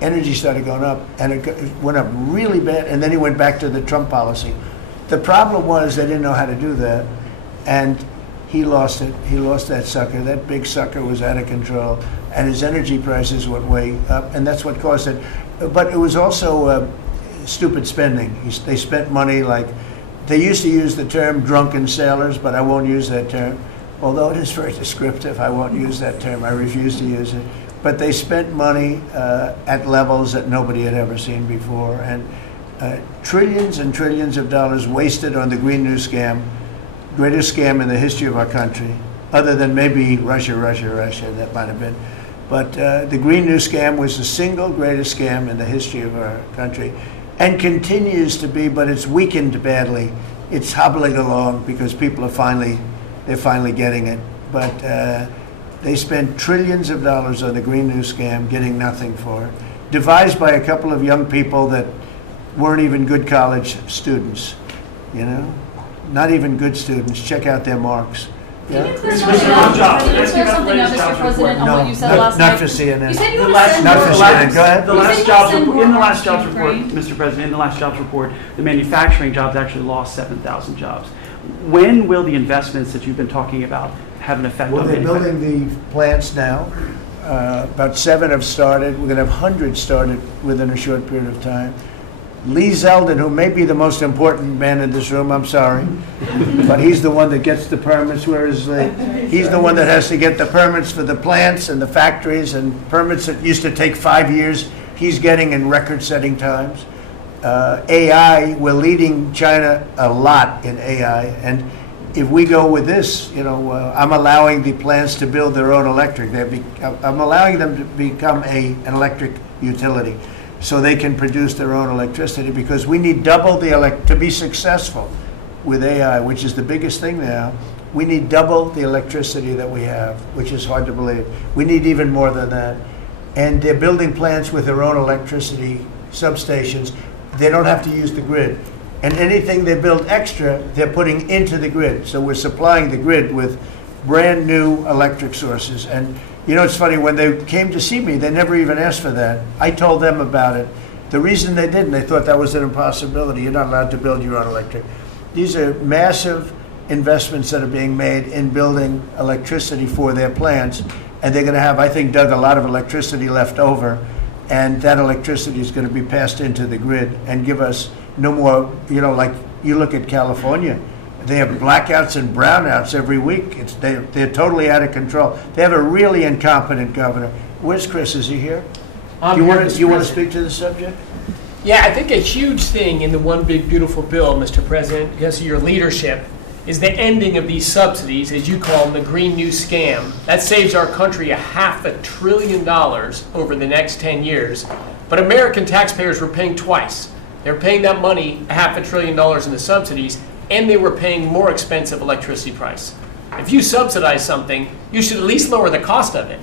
Energy started going up, and it went up really bad, and then he went back to the Trump policy. The problem was they didn't know how to do that, and he lost it. He lost that sucker. That big sucker was out of control, and his energy prices went way up, and that's what caused it. But it was also stupid spending. They spent money like, they used to use the term drunken sailors, but I won't use that term. Although it is very descriptive, I won't use that term. I refuse to use it. But they spent money at levels that nobody had ever seen before, and trillions and trillions of dollars wasted on the Green New Scam, greatest scam in the history of our country, other than maybe Russia, that might have been. But the Green New Scam was the single greatest scam in the history of our country, and continues to be, but it's weakened badly. It's hobbling along because people are they're finally getting it. But they spent trillions of dollars on the Green New Scam, getting nothing for it. Devised by a couple of young people that weren't even good college students, you know? Not even good students. Check out their marks. Can you clear Mr. something up, Mr. President, on what you said last night? Not for CNN. You said you The want to last, send not more for the CNN. last, Go ahead. the You last said you jobs send report, more in the last arms jobs to report, Ukraine. Mr. President, in the last jobs report, the manufacturing jobs actually lost 7,000 jobs. When will the investments that you've been talking about have an effect Well, on they're manufacturing? building the plants now. About 7 have started. We're going to have hundreds started within a short period of time. Lee Zeldin, who may be the most important man in this room, I'm sorry, but he's the one that gets the permits, whereas he's the one that has to get the permits for the plants and the factories, and permits that used to take 5 years, he's getting in record-setting times. AI, we're leading China a lot in AI, and if we go with this, you know, I'm allowing the plants to build their own electric. I'm allowing them to become an electric utility, so they can produce their own electricity, because we need double to be successful with AI, which is the biggest thing now. We need double the electricity that we have, which is hard to believe. We need even more than that. And they're building plants with their own electricity substations. They don't have to use the grid. And anything they build extra, they're putting into the grid. So we're supplying the grid with brand new electric sources. And you know, it's funny, when they came to see me, they never even asked for that. I told them about it. The reason they didn't, they thought that was an impossibility. You're not allowed to build your own electric. These are massive investments that are being made in building electricity for their plants. And they're going to have, I think, Doug, a lot of electricity left over. And that electricity is going to be passed into the grid and give us no more, you know, like you look at California. They have blackouts and brownouts every week. They're totally out of control. They have a really incompetent governor. Where's Chris? Is he here? You want to speak to the subject? Yeah, I think a huge thing in the One Big Beautiful Bill, Mr. President, because of your leadership, is the ending of these subsidies, as you call them, the Green New Scam. That saves our country $500 billion over the next 10 years. But American taxpayers were paying twice. They're paying that money, $500 billion in the subsidies, and they were paying more expensive electricity price. If you subsidize something, you should at least lower the cost of it.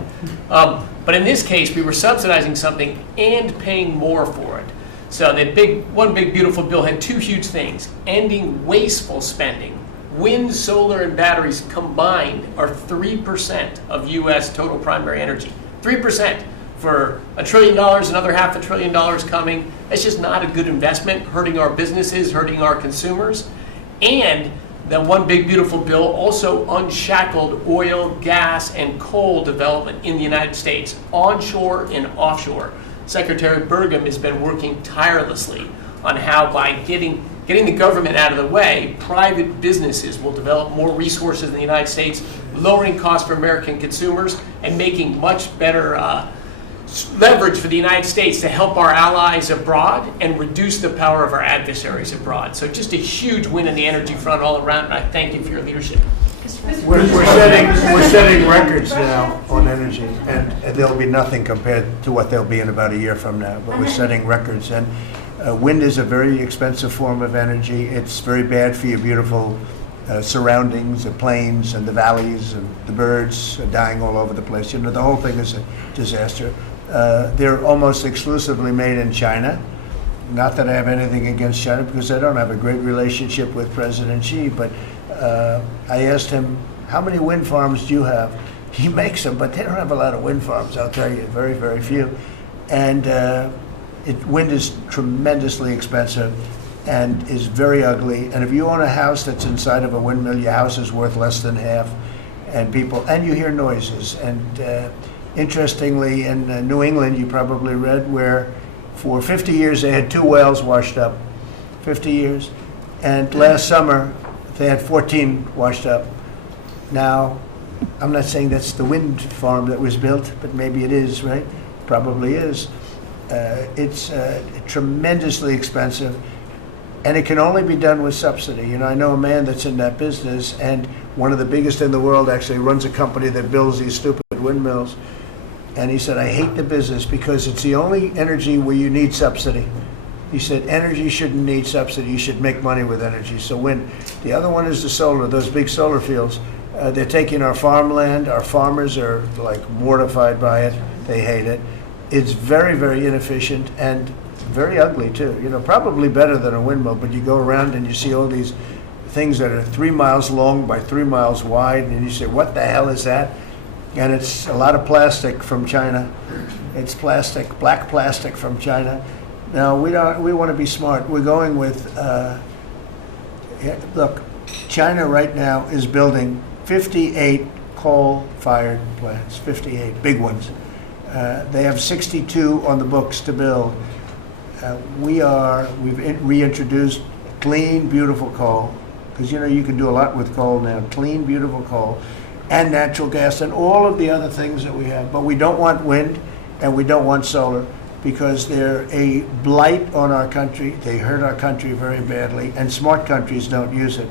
But in this case, we were subsidizing something and paying more for it. So the One Big Beautiful Bill had two huge things: ending wasteful spending. Wind, solar, and batteries combined are 3% of U.S. total primary energy. 3% for $1 trillion, another $500 billion coming. It's just not a good investment, hurting our businesses, hurting our consumers. And that one big beautiful bill also unshackled oil, gas, and coal development in the United States, onshore and offshore. Secretary Burgum has been working tirelessly on how, by getting the government out of the way, private businesses will develop more resources in the United States, lowering costs for American consumers and making much better leverage for the United States to help our allies abroad and reduce the power of our adversaries abroad. So just a huge win in the energy front all around, and I thank you for your leadership. We're setting records now on energy, and there'll be nothing compared to what there'll be in about a year from now, but we're setting records. And wind is a very expensive form of energy. It's very bad for your beautiful surroundings, the plains and the valleys, and the birds are dying all over the place. You know, the whole thing is a disaster. They're almost exclusively made in China. Not that I have anything against China, because I don't have a great relationship with President Xi, but I asked him, how many wind farms do you have? He makes them, but they don't have a lot of wind farms, I'll tell you, very, very few. And wind is tremendously expensive and is very ugly. And if you own a house that's inside of a windmill, your house is worth less than half. And you hear noises. And interestingly, in New England, you probably read, where for 50 years they had 2 wells washed up, 50 years. And last summer, they had 14 washed up. Now, I'm not saying that's the wind farm that was built, but maybe it is, right? Probably is. It's tremendously expensive, and it can only be done with subsidy. You know, I know a man that's in that business, and one of the biggest in the world actually runs a company that builds these stupid windmills. And he said, I hate the business because it's the only energy where you need subsidy. He said, energy shouldn't need subsidy. You should make money with energy. So wind. The other one is the solar, those big solar fields. They're taking our farmland. Our farmers are like mortified by it. They hate it. It's very, very inefficient and very ugly too. You know, probably better than a windmill, but you go around and you see all these things that are 3 miles long by 3 miles wide, and you say, what the hell is that? And it's a lot of plastic from China. It's plastic, black plastic from China. Now, we want to be smart. We're going with, look, China right now is building 58 coal-fired plants, 58 big ones. They have 62 on the books to build. We've reintroduced clean, beautiful coal, because you know you can do a lot with coal now. Clean, beautiful coal, and natural gas, and all of the other things that we have. But we don't want wind, and we don't want solar, because they're a blight on our country. They hurt our country very badly, and smart countries don't use it.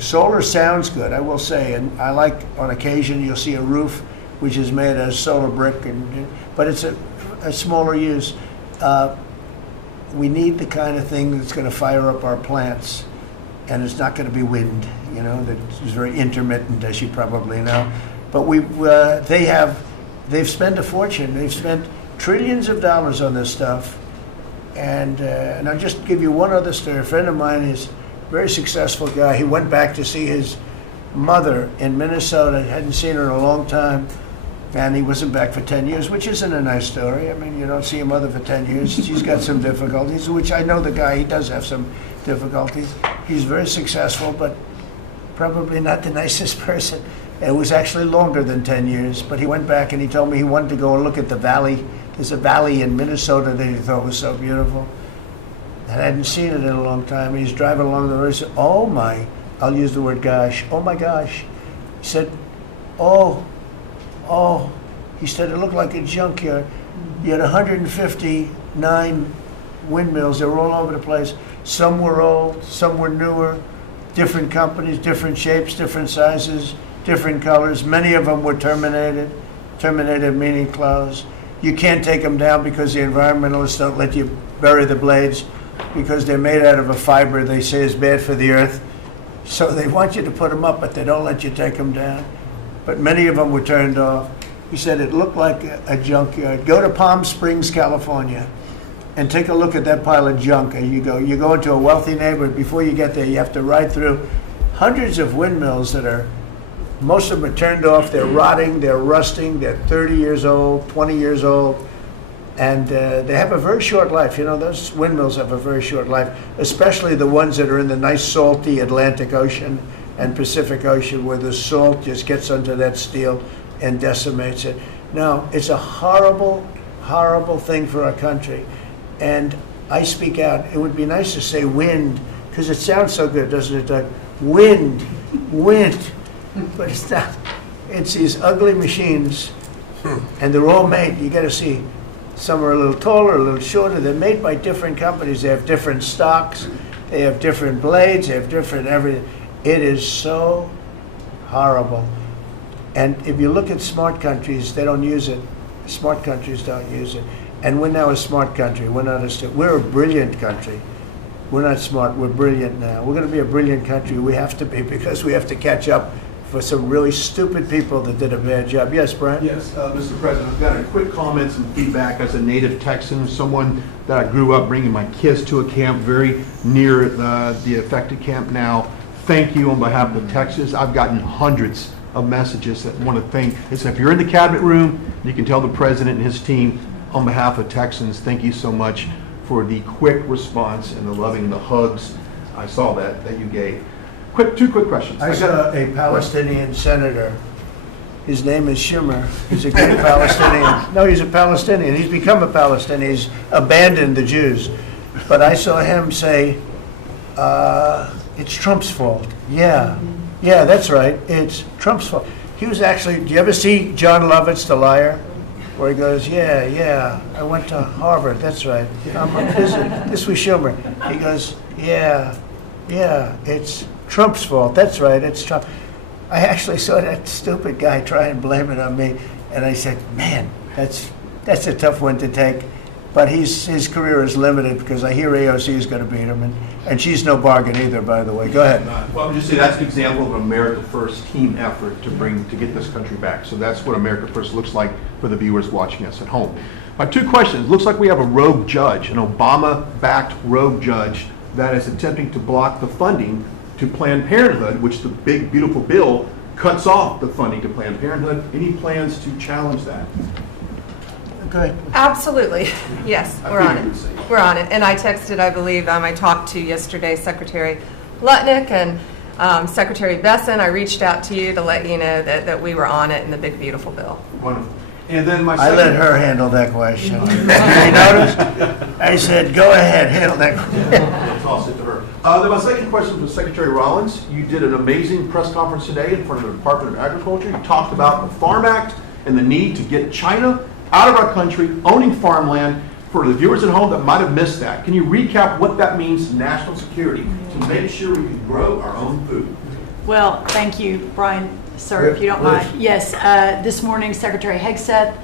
Solar sounds good, I will say, and I like, on occasion, you'll see a roof which is made out of solar brick, but it's a smaller use. We need the kind of thing that's going to fire up our plants, and it's not going to be wind, you know, that's very intermittent, as you probably know. But they've spent a fortune. They've spent trillions of dollars on this stuff. And I'll just give you one other story. A friend of mine is a very successful guy. He went back to see his mother in Minnesota. Hadn't seen her in a long time. And he wasn't back for 10 years, which isn't a nice story. I mean, you don't see your mother for 10 years. She's got some difficulties, which I know the guy, he does have some difficulties. He's very successful, but probably not the nicest person. It was actually longer than 10 years, but he went back and he told me he wanted to go and look at the valley. There's a valley in Minnesota that he thought was so beautiful. And I hadn't seen it in a long time. He's driving along the road. He said, oh my, I'll use the word gosh, oh my gosh. He said, oh, he said it looked like a junkyard. You had 159 windmills. They were all over the place. Some were old, some were newer, different companies, different shapes, different sizes, different colors. Many of them were terminated meaning closed. You can't take them down because the environmentalists don't let you bury the blades because they're made out of a fiber they say is bad for the earth. So they want you to put them up, but they don't let you take them down. But many of them were turned off. He said it looked like a junkyard. Go to Palm Springs, California, and take a look at that pile of junk. And you go into a wealthy neighborhood. Before you get there, you have to ride through hundreds of windmills that are Most of them are turned off, they're rotting, they're rusting, they're 30 years old, 20 years old, and they have a very short life. You know, those windmills have a very short life, especially the ones that are in the nice salty Atlantic Ocean and Pacific Ocean, where the salt just gets under that steel and decimates it. No, it's a horrible, horrible thing for our country. And I speak out. It would be nice to say wind, because it sounds so good, doesn't it, Doug? Wind, wind. But it's not. It's these ugly machines, and they're all made. You got to see. Some are a little taller, a little shorter. They're made by different companies. They have different stocks. They have different blades. They have different everything. It is so horrible. And if you look at smart countries, they don't use it. Smart countries don't use it. And we're now a smart country. We're not we're a brilliant country. We're not smart. We're brilliant now. We're going to be a brilliant country. We have to be, because we have to catch up for some really stupid people that did a bad job. Yes, Brian? Yes, Mr. President, I've got a quick comments and feedback as a native Texan, someone that I grew up bringing my kids to a camp very near the affected camp now. Thank you on behalf of Texas. I've gotten hundreds of messages that want to thank. It's, if you're in the cabinet room, you can tell the president and his team, on behalf of Texans, thank you so much for the quick response and the loving, the hugs. I saw that you gave. Two quick questions. I saw a Palestinian senator. His name is Schumer. He's a great Palestinian. No, he's a Palestinian. He's become a Palestinian. He's abandoned the Jews. But I saw him say, it's Trump's fault. Yeah, that's right. It's Trump's fault. He was actually, do you ever see John Lovett's The Liar? Where he goes, yeah, I went to Harvard. That's right. This was Schumer. He goes, yeah, it's Trump's fault. That's right, it's Trump. I actually saw that stupid guy try and blame it on me, and I said, man, that's a tough one to take. But his career is limited, because I hear AOC is going to beat him, and she's no bargain either, by the way. Go ahead. Well, I'm just saying that's an example of an America First team effort to get this country back. So that's what America First looks like for the viewers watching us at home. My two questions. Looks like we have a rogue judge, an Obama-backed rogue judge that is attempting to block the funding to Planned Parenthood, which the big, beautiful bill cuts off the funding to Planned Parenthood. Any plans to challenge that? Okay. Absolutely. Yes, we're on it. We're on it. And I texted, I believe, I talked to yesterday Secretary Lutnick and Secretary Besson. I reached out to you to let you know that we were on it in the big, beautiful bill. Wonderful. And then my I let her handle that question. Did you notice? I said, go ahead, handle that question. I'll toss it to her. Then my second question was Secretary Rollins. You did an amazing press conference today in front of the Department of Agriculture. You talked about the Farm Act and the need to get China out of our country, owning farmland. For the viewers at home that might have missed that, can you recap what that means to national security to make sure we can grow our own food? Well, thank you, Brian, sir, if you don't mind. Yes, this morning Secretary Hegseth,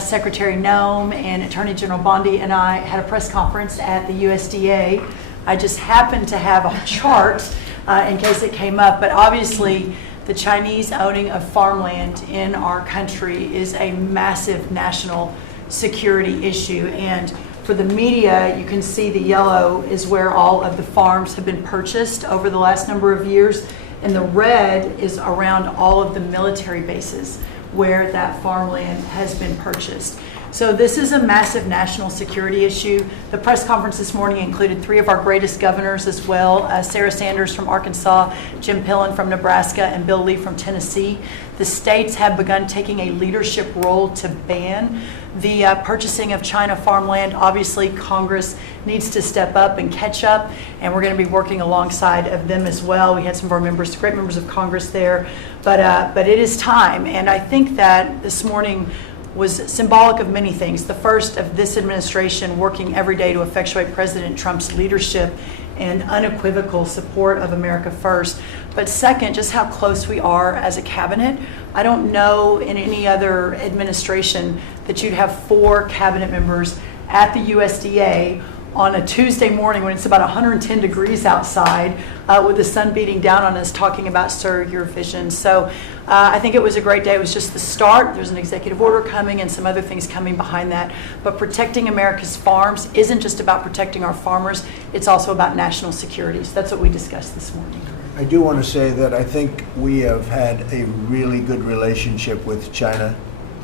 Secretary Noem, and Attorney General Bondi and I had a press conference at the USDA. I just happened to have a chart in case it came up, but obviously the Chinese owning of farmland in our country is a massive national security issue. And for the media, you can see the yellow is where all of the farms have been purchased over the last number of years. And the red is around all of the military bases where that farmland has been purchased. So this is a massive national security issue. The press conference this morning included 3 of our greatest governors as well, Sarah Sanders from Arkansas, Jim Pillen from Nebraska, and Bill Lee from Tennessee. The states have begun taking a leadership role to ban the purchasing of China farmland. Obviously, Congress needs to step up and catch up, and we're going to be working alongside of them as well. We had some of our members, great members of Congress there, but it is time. And I think that this morning was symbolic of many things. The first of this administration working every day to effectuate President Trump's leadership and unequivocal support of America First. But second, just how close we are as a cabinet. I don't know in any other administration that you'd have 4 cabinet members at the USDA on a Tuesday morning when it's about 110 degrees outside with the sun beating down on us talking about Sir, Your Vision. So I think it was a great day. It was just the start. There's an executive order coming and some other things coming behind that. But protecting America's farms isn't just about protecting our farmers. It's also about national security. So that's what we discussed this morning. I do want to say that I think we have had a really good relationship with China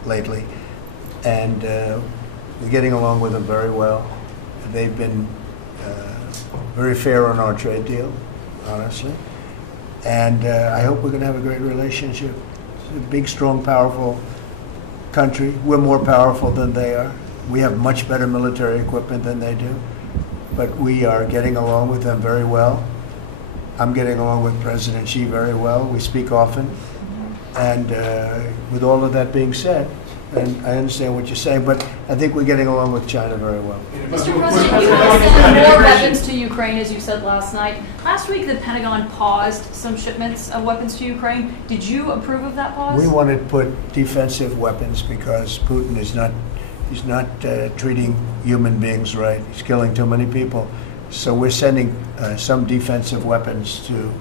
lately, and we're getting along with them very well. They've been very fair on our trade deal, honestly, and I hope we're going to have a great relationship. It's a big, strong, powerful country. We're more powerful than they are. We have much better military equipment than they do, but we are getting along with them very well. I'm getting along with President Xi very well. We speak often. And with all of that being said, and I understand what you're saying, but I think we're getting along with China very well. Mr. President, you want to send more weapons to Ukraine, as you said last night. Last week, the Pentagon paused some shipments of weapons to Ukraine. Did you approve of that pause? We want to put defensive weapons because Putin is not, he's not treating human beings right. He's killing too many people. So we're sending some defensive weapons to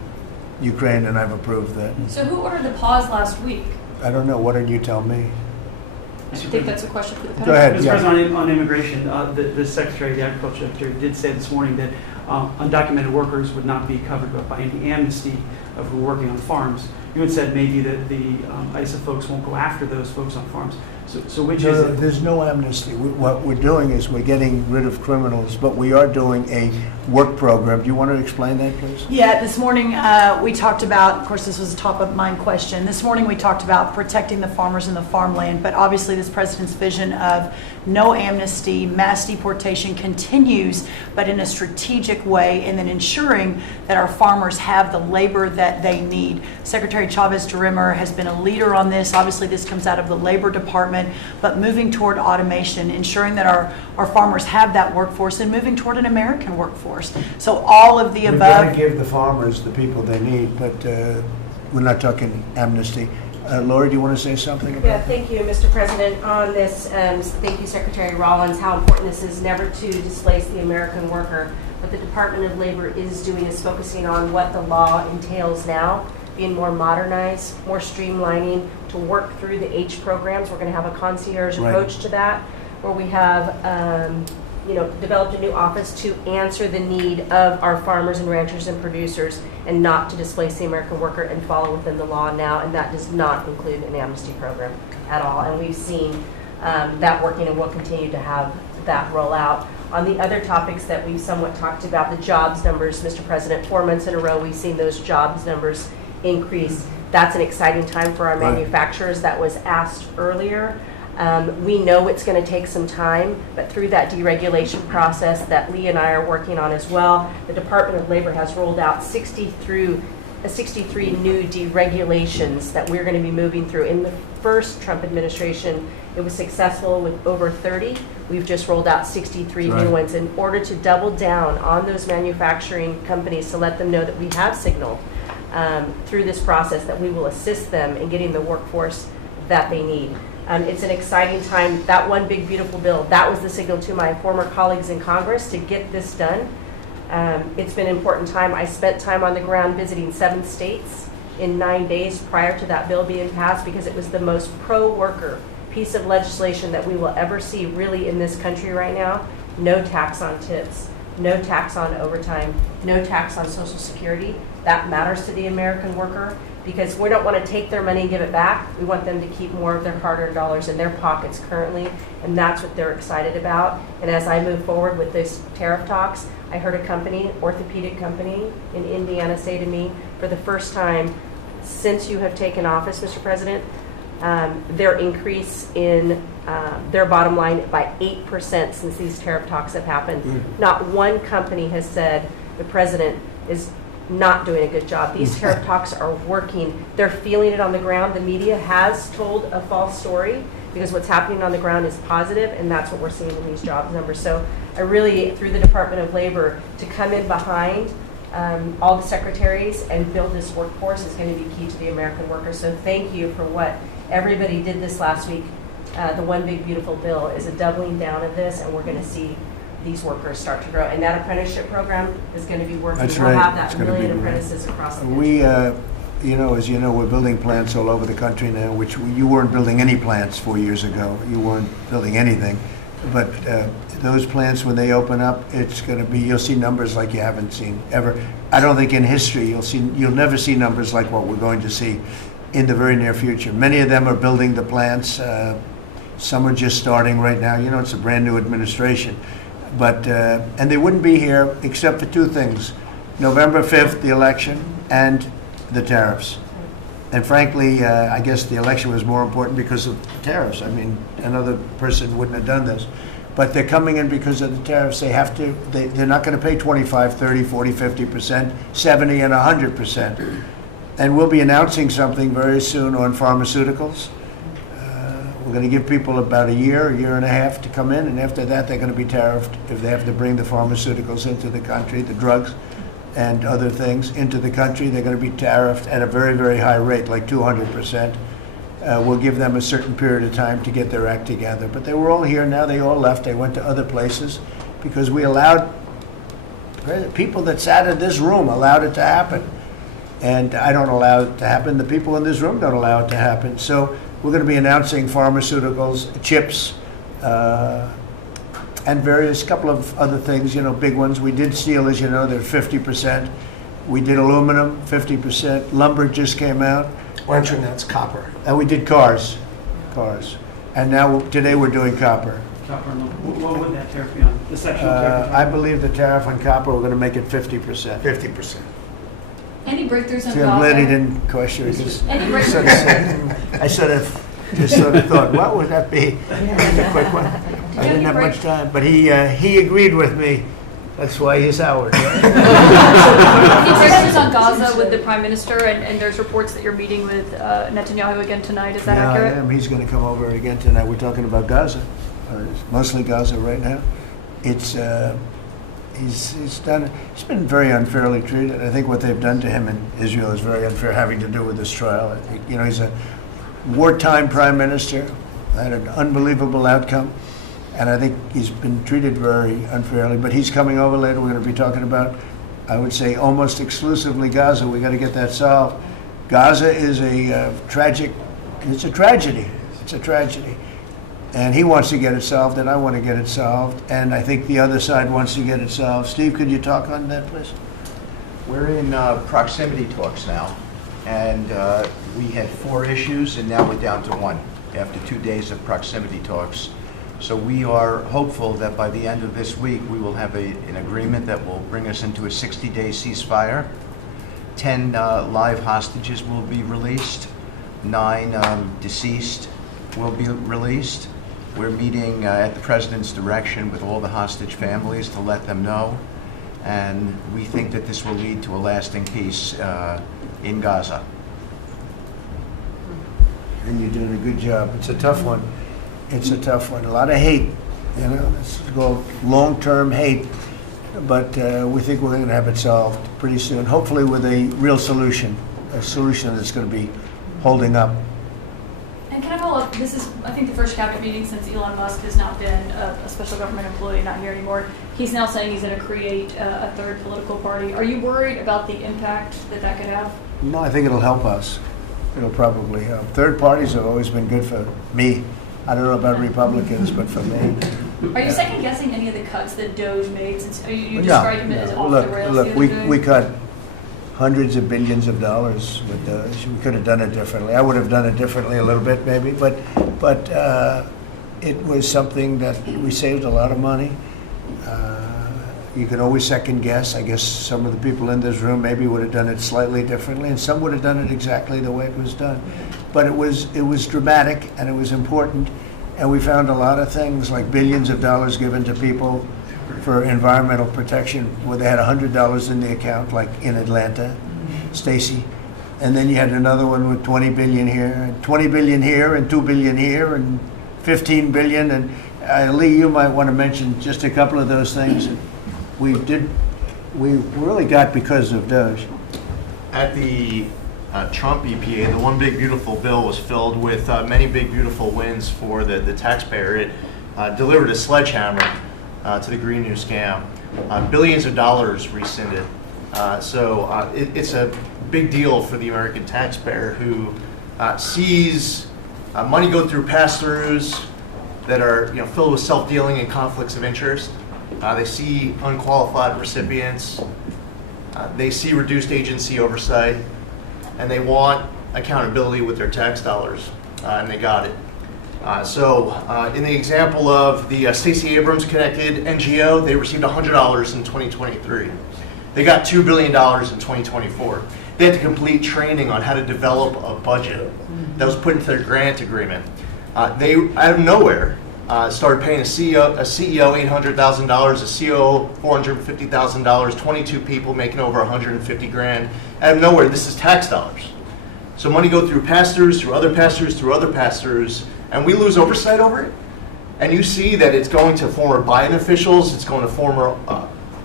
Ukraine, and I've approved that. So who ordered the pause last week? I don't know. What did you tell me? I think that's a question for the Pentagon. Go ahead. Mr. Yeah. President, on immigration, the Secretary of the Agriculture did say this morning that undocumented workers would not be covered by any amnesty of who are working on farms. You had said maybe that the ISA folks won't go after those folks on farms. So which is it? There's no amnesty. What we're doing is we're getting rid of criminals, but we are doing a work program. Do you want to explain that, please? Yeah, this morning we talked about, of course, this was a top of mind question. This morning we talked about protecting the farmers and the farmland, but obviously this president's vision of no amnesty, mass deportation continues, but in a strategic way, and then ensuring that our farmers have the labor that they need. Secretary Chavez-DeRimmer has been a leader on this. Obviously this comes out of the Labor Department, but moving toward automation, ensuring that our farmers have that workforce, and moving toward an American workforce. So all of the We've got to above. give the farmers the people they need, but we're not talking amnesty. Lori, do you want to say something about Yeah, thank you, Mr. President. On this, thank you, Secretary Rollins, how important this is never to displace the American worker. What the Department of Labor is doing is focusing on what the law entails now, being more modernized, more streamlining, to work through the H programs. We're going to have a concierge approach to that, where we have developed a new office to answer the need of our farmers and ranchers and producers, and not to displace the American worker, and follow within the law now. And that does not include an amnesty program at all. And we've seen that working, and we'll continue to have that roll out. On the other topics that we've somewhat talked about, the jobs numbers, Mr. President, 4 months in a row, we've seen those jobs numbers increase. That's an exciting time for our manufacturers. That was asked earlier. We know it's going to take some time, but through that deregulation process that Lee and I are working on as well, the Department of Labor has rolled out 63 new deregulations that we're going to be moving through. In the first Trump administration, it was successful with over 30. We've just rolled out 63 new ones in order to double down on those manufacturing companies, to let them know that we have signaled through this process that we will assist them in getting the workforce that they need. It's an exciting time. That one big beautiful bill, that was the signal to my former colleagues in Congress to get this done. It's been an important time. I spent time on the ground visiting 7 states in 9 days prior to that bill being passed, because it was the most pro-worker piece of legislation that we will ever see really in this country right now. No tax on tips, no tax on overtime, no tax on Social Security. That matters to the American worker, because we don't want to take their money and give it back. We want them to keep more of their hard-earned dollars in their pockets currently, and that's what they're excited about. And as I move forward with this tariff talks, I heard a company, orthopedic company in Indiana, say to me, for the first time since you have taken office, Mr. President, their increase in their bottom line by 8% since these tariff talks have happened. Not one company has said the president is not doing a good job. These tariff talks are working. They're feeling it on the ground. The media has told a false story, because what's happening on the ground is positive, and that's what we're seeing in these jobs numbers. So I really, through the Department of Labor, to come in behind all the secretaries and build this workforce is going to be key to the American worker. So thank you for what everybody did this last week. The One Big Beautiful Bill is a doubling down of this, and we're going to see these workers start to grow. And that apprenticeship program is going to be working. That's we'll right. have that It's gonna 1 million be great. apprentices across the country. We, as you know, we're building plants all over the country now, which you weren't building any plants 4 years ago. You weren't building anything. But those plants, when they open up, it's going to be, you'll see numbers like you haven't seen ever. I don't think in history you'll never see numbers like what we're going to see in the very near future. Many of them are building the plants. Some are just starting right now. You know, it's a brand new administration. But, and they wouldn't be here except for two things: November 5th, the election, and the tariffs. And frankly, I guess the election was more important because of the tariffs. I mean, another person wouldn't have done this. But they're coming in because of the tariffs. They have to, they're not going to pay 25, 30, 40, 50%, 70, and 100%. And we'll be announcing something very soon on pharmaceuticals. We're going to give people about a year and a half to come in, and after that, they're going to be tariffed if they have to bring the pharmaceuticals into the country, the drugs and other things into the country. They're going to be tariffed at a very, very high rate, like 200%. We'll give them a certain period of time to get their act together. But they were all here. Now they all left. They went to other places because we allowed, people that sat in this room allowed it to happen. And I don't allow it to happen. The people in this room don't allow it to happen. So we're going to be announcing pharmaceuticals, chips, and various couple of other things, you know, big ones. We did steel, as you know, they're 50%. We did aluminum, 50%. Lumber just came out. Why don't you announce copper? And we did cars. And now, today we're doing copper. Copper, what would that tariff be on? The sectional tariff? I believe the tariff on copper, we're going to make it 50%. 50%. Any breakthroughs in See, I'm glad he Gaza? didn't question it. Any I sort of just thought, what would that be? Just a quick one. I didn't have much time, but he agreed with me. That's why he's Howard. Any breakthroughs on Gaza with the Prime Minister, and there's reports that you're meeting with Netanyahu again tonight. Is that Yeah, accurate? I am. He's going to come over again tonight. We're talking about Gaza, mostly Gaza right now. It's he's been very unfairly treated. I think what they've done to him in Israel is very unfair, having to do with this trial. I think, you know, he's a wartime prime minister, had an unbelievable outcome, and I think he's been treated very unfairly. But he's coming over later. We're going to be talking about, I would say, almost exclusively Gaza. We got to get that solved. Gaza is a tragedy. It's a tragedy. And he wants to get it solved, and I want to get it solved, and I think the other side wants to get it solved. Steve, could you talk on that, please? We're in proximity talks now, and we had 4 issues, and now we're down to 1 after 2 days of proximity talks. So we are hopeful that by the end of this week, we will have an agreement that will bring us into a 60-day ceasefire. 10 live hostages will be released. 9 deceased will be released. We're meeting at the President's direction with all the hostage families to let them know. And we think that this will lead to a lasting peace in Gaza. And you're doing a good job. It's a tough one. A lot of hate, you know, it's called long-term hate. But we think we're going to have it solved pretty soon, hopefully with a real solution, a solution that's going to be holding up. And can I follow up? This is, I think, the first cabinet meeting since Elon Musk has not been a special government employee, not here anymore. He's now saying he's going to create a third political party. Are you worried about the impact that could have? No, I think it'll help us. It'll probably help. Third parties have always been good for me. I don't know about Republicans, but for me. Are you second guessing any of the cuts that Doge made? Since you described him as off the rails Look, the other day? we cut hundreds of billions of dollars with Doge. We could have done it differently. I would have done it differently a little bit, maybe, but it was something that we saved a lot of money. You can always second guess. I guess some of the people in this room maybe would have done it slightly differently, and some would have done it exactly the way it was done. But it was dramatic, and it was important, and we found a lot of things like billions of dollars given to people for environmental protection, where they had $100 in the account, like in Atlanta, Stacy. And then you had another one with 20 billion here, and 20 billion here, and 2 billion here, and 15 billion. And Lee, you might want to mention just a couple of those things that we really got because of Doge. At the Trump EPA, the One Big Beautiful Bill was filled with many big beautiful wins for the taxpayer. It delivered a sledgehammer to the Green New scam. Billions of dollars rescinded. So it's a big deal for the American taxpayer who sees money go through pass-throughs, that are filled with self-dealing and conflicts of interest. They see unqualified recipients. They see reduced agency oversight, and they want accountability with their tax dollars, and they got it. In the example of the Stacey Abrams connected NGO, they received $100 in 2023. They got $2 billion in 2024. They had to complete training on how to develop a budget that was put into their grant agreement. They, out of nowhere, started paying a CEO $800,000, a COO $450,000, 22 people making over 150 grand. Out of nowhere, this is tax dollars. So money go through pastors, through other pastors, through other pastors, and we lose oversight over it. And you see that it's going to former Biden officials, it's going to former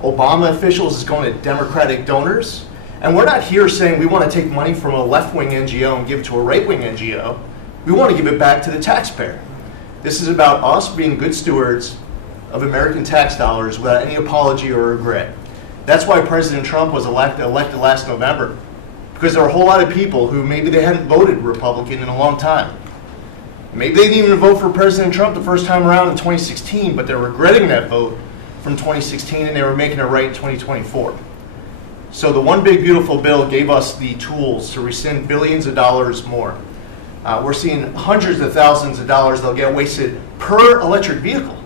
Obama officials, it's going to Democratic donors. And we're not here saying we want to take money from a left-wing NGO and give it to a right-wing NGO. We want to give it back to the taxpayer. This is about us being good stewards of American tax dollars without any apology or regret. That's why President Trump was elected last November, because there are a whole lot of people who maybe they hadn't voted Republican in a long time. Maybe they didn't even vote for President Trump the first time around in 2016, but they're regretting that vote from 2016 and they were making it right in 2024. So the One Big Beautiful Bill gave us the tools to rescind billions of dollars more. We're seeing hundreds of thousands of dollars that'll get wasted per electric vehicle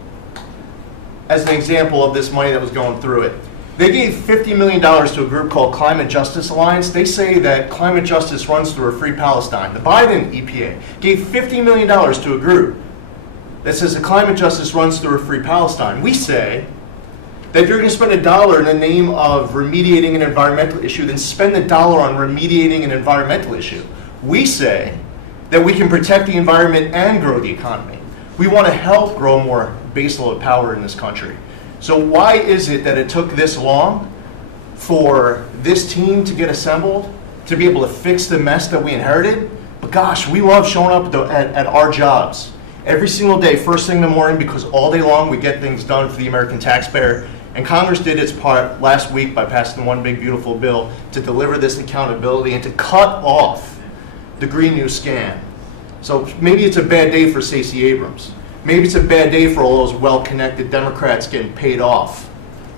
as an example of this money that was going through it. They gave $50 million to a group called Climate Justice Alliance. They say that climate justice runs through a free Palestine. The Biden EPA gave $50 million to a group that says that climate justice runs through a free Palestine. We say that if you're going to spend $1 in the name of remediating an environmental issue, then spend $1 on remediating an environmental issue. We say that we can protect the environment and grow the economy. We want to help grow more baseload power in this country. So why is it that it took this long for this team to get assembled, to be able to fix the mess that we inherited? But gosh, we love showing up at our jobs every single day, first thing in the morning, because all day long we get things done for the American taxpayer. And Congress did its part last week by passing the One Big Beautiful Bill to deliver this accountability and to cut off the Green New scam. So maybe it's a bad day for Stacey Abrams. Maybe it's a bad day for all those well-connected Democrats getting paid off.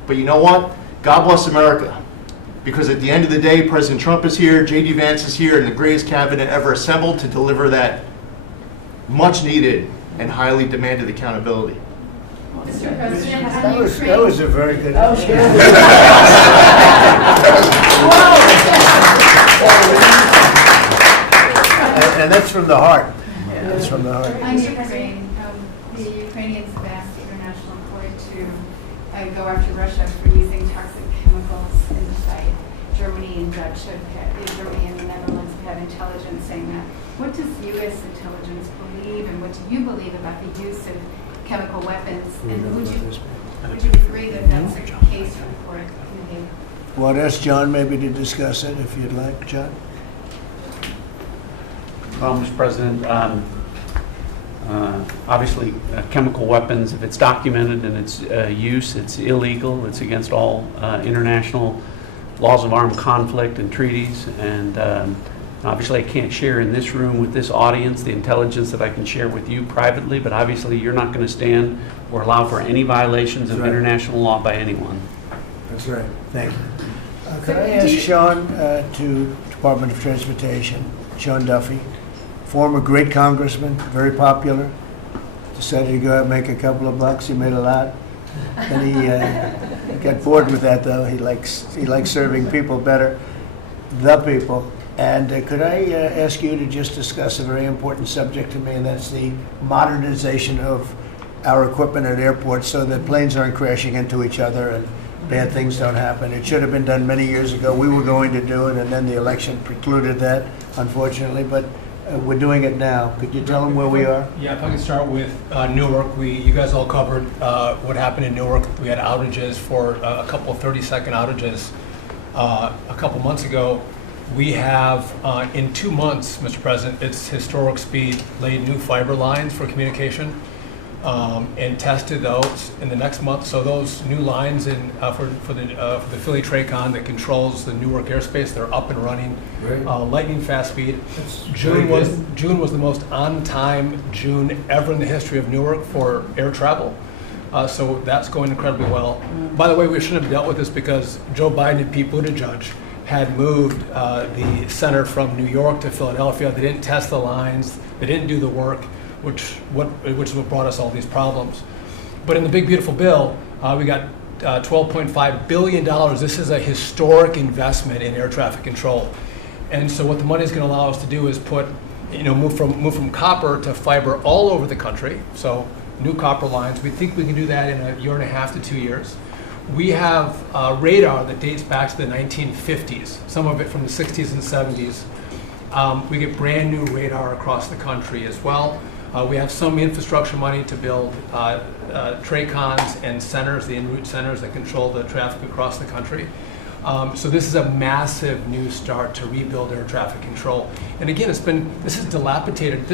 But you know what? God bless America. Because at the end of the day, President Trump is here, J.D. Vance is here, and the greatest cabinet ever assembled to deliver that much-needed and highly demanded accountability. Mr. President, That was a very good. And that's from the heart. That's from the heart. On Ukraine, the Ukrainians have asked the international court to go after Russia for using toxic chemicals in the fight. Germany and Germany and the Netherlands have had intelligence saying that. What does U.S. intelligence believe, and what do you believe about the use of chemical weapons? And would you agree that that's a case for the court? Well, I'd ask John maybe to discuss it if you'd like, John. Well, Mr. President, obviously chemical weapons, if it's documented in its use, it's illegal. It's against all international laws of armed conflict and treaties. And obviously I can't share in this room with this audience the intelligence that I can share with you privately, but obviously you're not going to stand or allow for any violations of international law by anyone. That's right. Thank you. Could I ask Sean to Department of Transportation, Sean Duffy, former great congressman, very popular, decided to go out and make a couple of bucks. He made a lot. And he got bored with that, though. He likes serving people better, the people. And could I ask you to just discuss a very important subject to me, and that's the modernization of our equipment at airports so that planes aren't crashing into each other and bad things don't happen. It should have been done many years ago. We were going to do it, and then the election precluded that, unfortunately. But we're doing it now. Could you tell them where we are? Yeah, if I can start with Newark. You guys all covered what happened in Newark. We had outages for a couple of 30-second outages a couple months ago. We have, in 2 months, Mr. President, it's historic speed, laid new fiber lines for communication. and tested those in the next month. So those new lines for the Philly Tracon that controls the Newark airspace, they're up and running, lightning fast speed. June was the most on-time June ever in the history of Newark for air travel. So that's going incredibly well. By the way, we should have dealt with this because Joe Biden and Pete Buttigieg had moved the center from New York to Philadelphia. They didn't test the lines. They didn't do the work, which is what brought us all these problems. But in the big beautiful bill, we got $12.5 billion. This is a historic investment in air traffic control. And so what the money is going to allow us to do is move from copper to fiber all over the country. So new copper lines. We think we can do that in a year and a half to 2 years. We have radar that dates back to the 1950s, some of it from the 60s and 70s. We get brand new radar across the country as well. We have some infrastructure money to build TRACONs and centers, the en route centers that control the traffic across the country. So this is a massive new start to rebuild air traffic control. And again, this is dilapidated.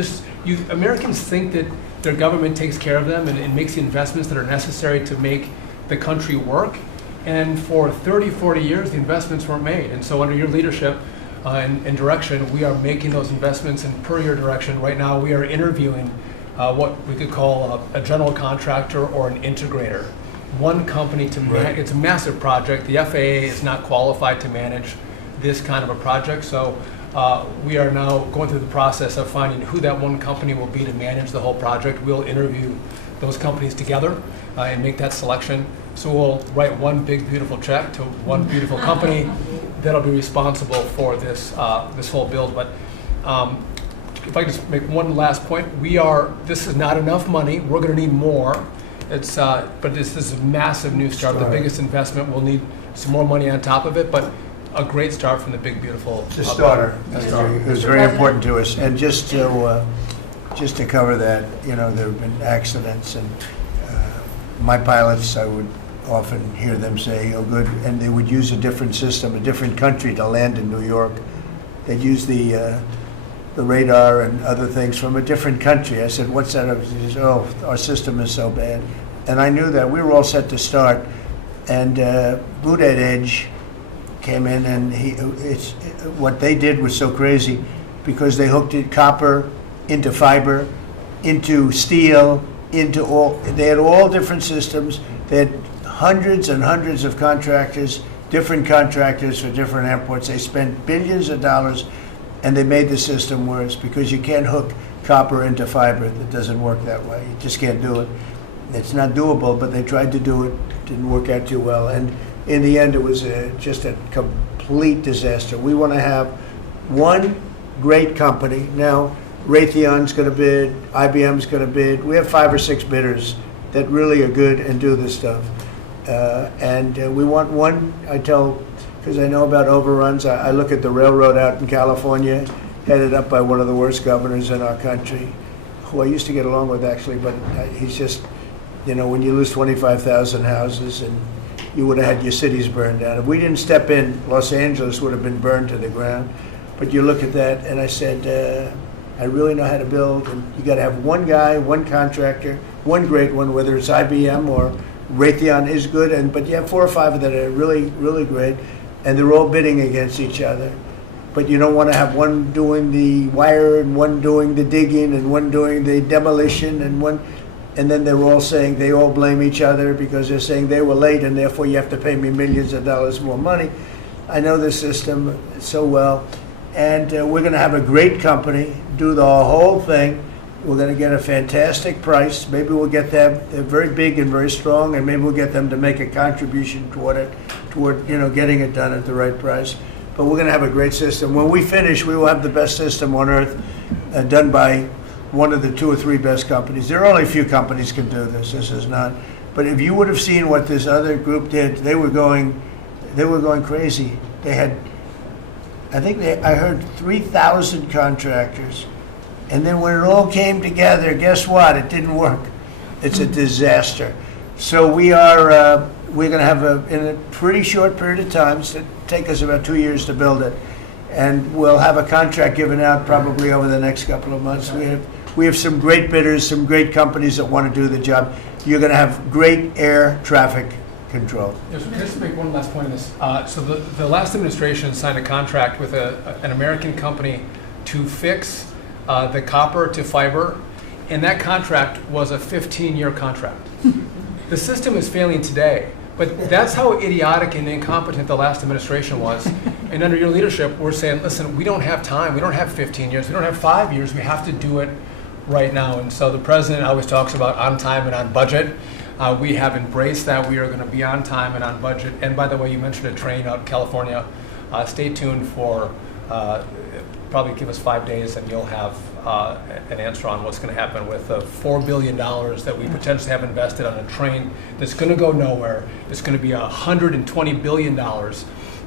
Americans think that their government takes care of them and makes the investments that are necessary to make the country work. And for 30, 40 years, the investments weren't made. And so under your leadership and direction, we are making those investments. And per your direction, right now we are interviewing what we could call a general contractor or an integrator. One company to manage. It's a massive project. The FAA is not qualified to manage this kind of a project. So we are now going through the process of finding who that one company will be to manage the whole project. We'll interview those companies together and make that selection. So we'll write one big beautiful check to one beautiful company that'll be responsible for this whole build. But if I could just make one last point, this is not enough money. We're going to need more. But this is a massive new start. The biggest investment. We'll need some more money on top of it, but a great start from the big beautiful. It's a starter. It was very important to us, and just to cover that, there have been accidents, and my pilots, I would often hear them say, "Oh, good," and they would use a different system, a different country to land in New York. They'd use the radar and other things from a different country. I said, "What's that?" He says, "Oh, our system is so bad." And I knew that. We were all set to start, and Boot Edge came in, and what they did was so crazy because they hooked it copper into fiber, into steel, they had all different systems. They had hundreds and hundreds of contractors, different contractors for different airports. They spent billions of dollars, and they made the system worse because you can't hook copper into fiber. It doesn't work that way. You just can't do it. It's not doable, but they tried to do it. Didn't work out too well. And in the end, it was just a complete disaster. We want to have one great company. Now, Raytheon's going to bid, IBM's going to bid. We have 5 or 6 bidders that really are good and do this stuff. And we want one, because I know about overruns. I look at the railroad out in California, headed up by one of the worst governors in our country, who I used to get along with actually, but he's just, when you lose 25,000 houses and you would have had your cities burned down. If we didn't step in, Los Angeles would have been burned to the ground. But you look at that, and I said, I really know how to build, and you got to have one guy, one contractor, one great one, whether it's IBM or Raytheon is good, but you have 4 or 5 that are really, really great, and they're all bidding against each other. But you don't want to have one doing the wire and one doing the digging and one doing the demolition and then they're all saying they all blame each other because they're saying they were late and therefore you have to pay me millions of dollars more money. I know the system so well, and we're going to have a great company do the whole thing. We're going to get a fantastic price. Maybe we'll get them. They're very big and very strong, and maybe we'll get them to make a contribution toward getting it done at the right price. But we're going to have a great system. When we finish, we will have the best system on earth, done by one of the 2 or 3 best companies. There are only a few companies can do this. This is not. But if you would have seen what this other group did, they were going crazy. They had, I heard 3,000 contractors. And then when it all came together, guess what? It didn't work. It's a disaster. So we're going to have in a pretty short period of time, it's going to take us about 2 years to build it, and we'll have a contract given out probably over the next couple of months. We have some great bidders, some great companies that want to do the job. You're going to have great air traffic control. Yes, can I just make one last point on this? So the last administration signed a contract with an American company to fix the copper to fiber, and that contract was a 15-year contract. The system is failing today, but that's how idiotic and incompetent the last administration was. And under your leadership, we're saying, listen, we don't have time. We don't have 15 years. We don't have 5 years. We have to do it right now. And so the president always talks about on time and on budget. We have embraced that. We are going to be on time and on budget. And by the way, you mentioned a train out in California. Stay tuned for, probably give us 5 days and you'll have an answer on what's going to happen with the $4 billion that we potentially have invested on a train that's going to go nowhere. It's going to be $120 billion.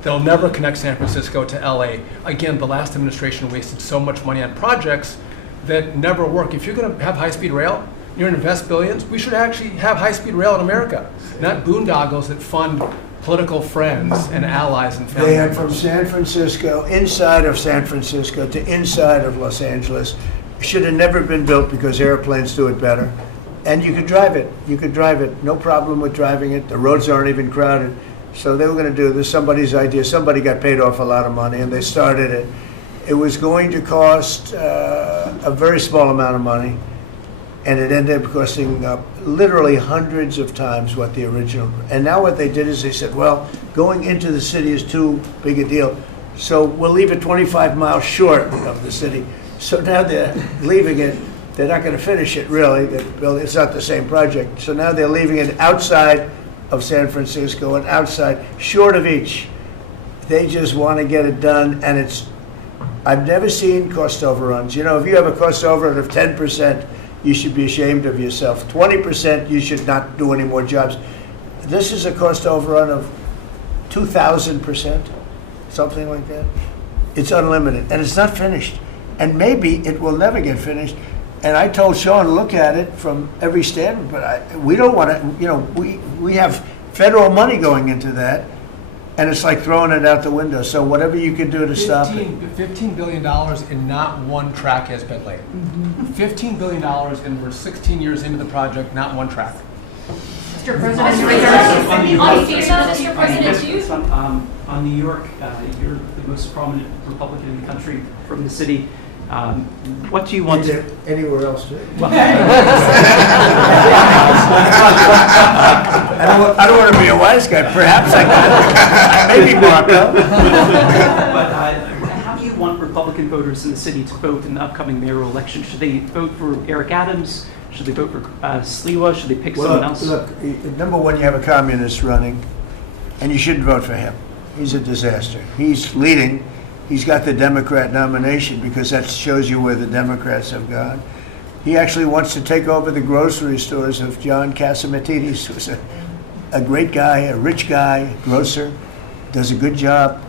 They'll never connect San Francisco to LA. Again, the last administration wasted so much money on projects that never work. If you're going to have high-speed rail, you're going to invest billions, we should actually have high-speed rail in America, not boondoggles that fund political friends and allies and family They had members. from San Francisco, inside of San Francisco to inside of Los Angeles. Should have never been built because airplanes do it better. And you could drive it. You could drive it. No problem with driving it. The roads aren't even crowded. So they were going to do this. Somebody's idea. Somebody got paid off a lot of money and they started it. It was going to cost a very small amount of money. And it ended up costing literally hundreds of times what the original. And now what they did is they said, well, going into the city is too big a deal. So we'll leave it 25 miles short of the city. So now they're leaving it. They're not going to finish it, really. It's not the same project. So now they're leaving it outside of San Francisco and outside, short of each. They just want to get it done, and it's. I've never seen cost overruns. You know, if you have a cost overrun of 10%, you should be ashamed of yourself. 20%, you should not do any more jobs. This is a cost overrun of 2,000%, something like that. It's unlimited, and it's not finished. And maybe it will never get finished. And I told Sean, look at it from every standpoint, but we don't want to, you know, we have federal money going into that, and it's like throwing it out the window. So whatever you can do to stop it. $15 billion and not one track has been laid. $15 billion and we're 16 years into the project, not one track. Mr. President, on FEMA, Mr. President, on New York, you're the most prominent Republican in the country from the city. What do you want to... Anywhere else? Well, I don't want to be a wise guy. Perhaps I could. Maybe Marco. But how do you want Republican voters in the city to vote in the upcoming mayoral election? Should they vote for Eric Adams? Should they vote for Sliwa? Should they pick someone else? Look, number one, you have a communist running, and you shouldn't vote for him. He's a disaster. He's leading. He's got the Democrat nomination because that shows you where the Democrats have gone. He actually wants to take over the grocery stores of John Catsimatidis, who's a great guy, a rich guy, grocer, does a good job,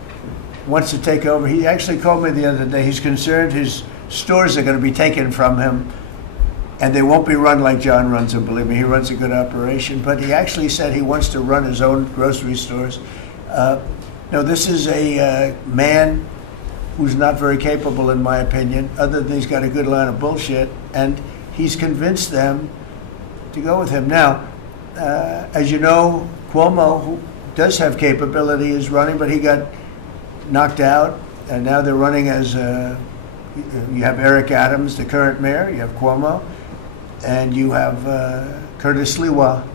wants to take over. He actually called me the other day. He's concerned his stores are going to be taken from him, and they won't be run like John runs them. Believe me, he runs a good operation. But he actually said he wants to run his own grocery stores. No, this is a man who's not very capable, in my opinion, other than he's got a good line of bullshit, and he's convinced them to go with him. Now, as you know, Cuomo, who does have capability, is running, but he got knocked out, and now they're running as, you have Eric Adams, the current mayor, you have Cuomo, and you have Curtis Sliwa.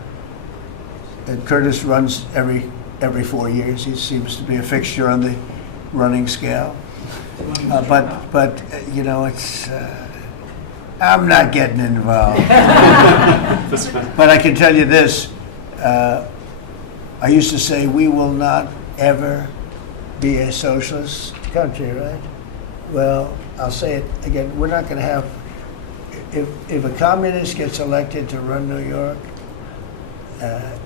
And Curtis runs every 4 years. He seems to be a fixture on the running scale. But you know, it's I'm not getting involved. But I can tell you this: I used to say we will not ever be a socialist country, right? Well, I'll say it again: we're not going to have. If a communist gets elected to run New York,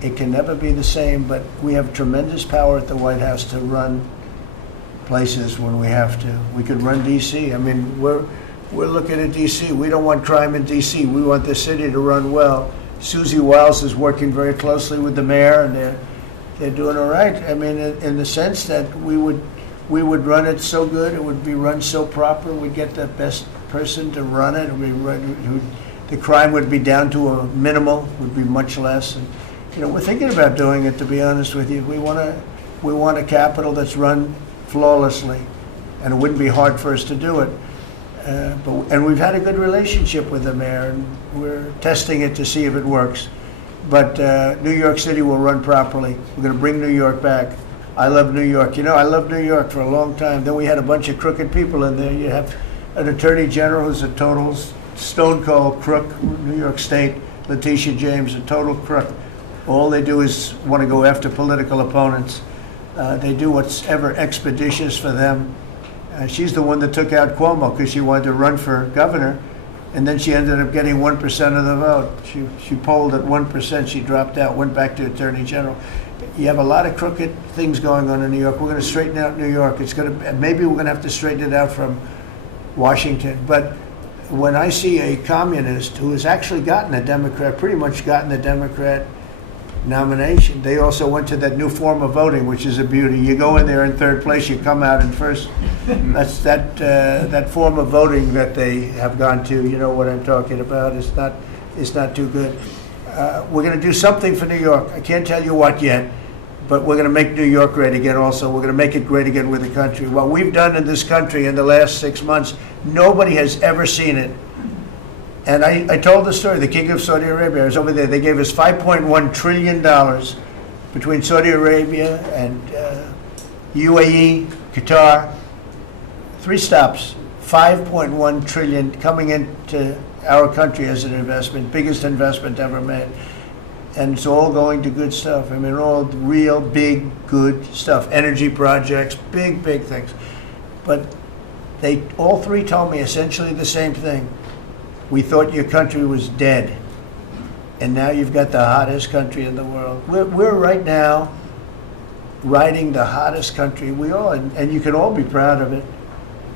it can never be the same. But we have tremendous power at the White House to run places when we have to. We could run D.C. I mean, we're looking at D.C. We don't want crime in D.C. We want the city to run well. Susie Wiles is working very closely with the mayor, and they're doing all right. I mean, in the sense that we would run it so good, it would be run so proper, we'd get the best person to run it. The crime would be down to a minimal, would be much less. And, we're thinking about doing it, to be honest with you. We want a capital that's run flawlessly, and it wouldn't be hard for us to do it. And we've had a good relationship with the mayor, and we're testing it to see if it works. But New York City will run properly. We're going to bring New York back. I love New York. I loved New York for a long time. Then we had a bunch of crooked people in there. You have an attorney general who's a total stone cold crook, New York State, Letitia James, a total crook. All they do is want to go after political opponents. They do what's ever expeditious for them. She's the one that took out Cuomo because she wanted to run for governor, and then she ended up getting 1% of the vote. She polled at 1%. She dropped out, went back to attorney general. You have a lot of crooked things going on in New York. We're going to straighten out New York. Maybe we're going to have to straighten it out from Washington. But when I see a communist who has actually pretty much gotten the Democrat nomination, they also went to that new form of voting, which is a beauty. You go in there in third place, you come out in first. That's that form of voting that they have gone to. You know what I'm talking about. It's not too good. We're going to do something for New York. I can't tell you what yet, but we're going to make New York great again also. We're going to make it great again with the country. What we've done in this country in the last 6 months, nobody has ever seen it. And I told the story, the King of Saudi Arabia, I was over there. They gave us $5.1 trillion between Saudi Arabia and UAE, Qatar. 3 stops, $5.1 trillion coming into our country as an investment, biggest investment ever made. And it's all going to good stuff. I mean, all real big, good stuff. Energy projects, big things. But they all 3 told me essentially the same thing. We thought your country was dead, and now you've got the hottest country in the world. We're right now riding the hottest country. We all, and you can all be proud of it.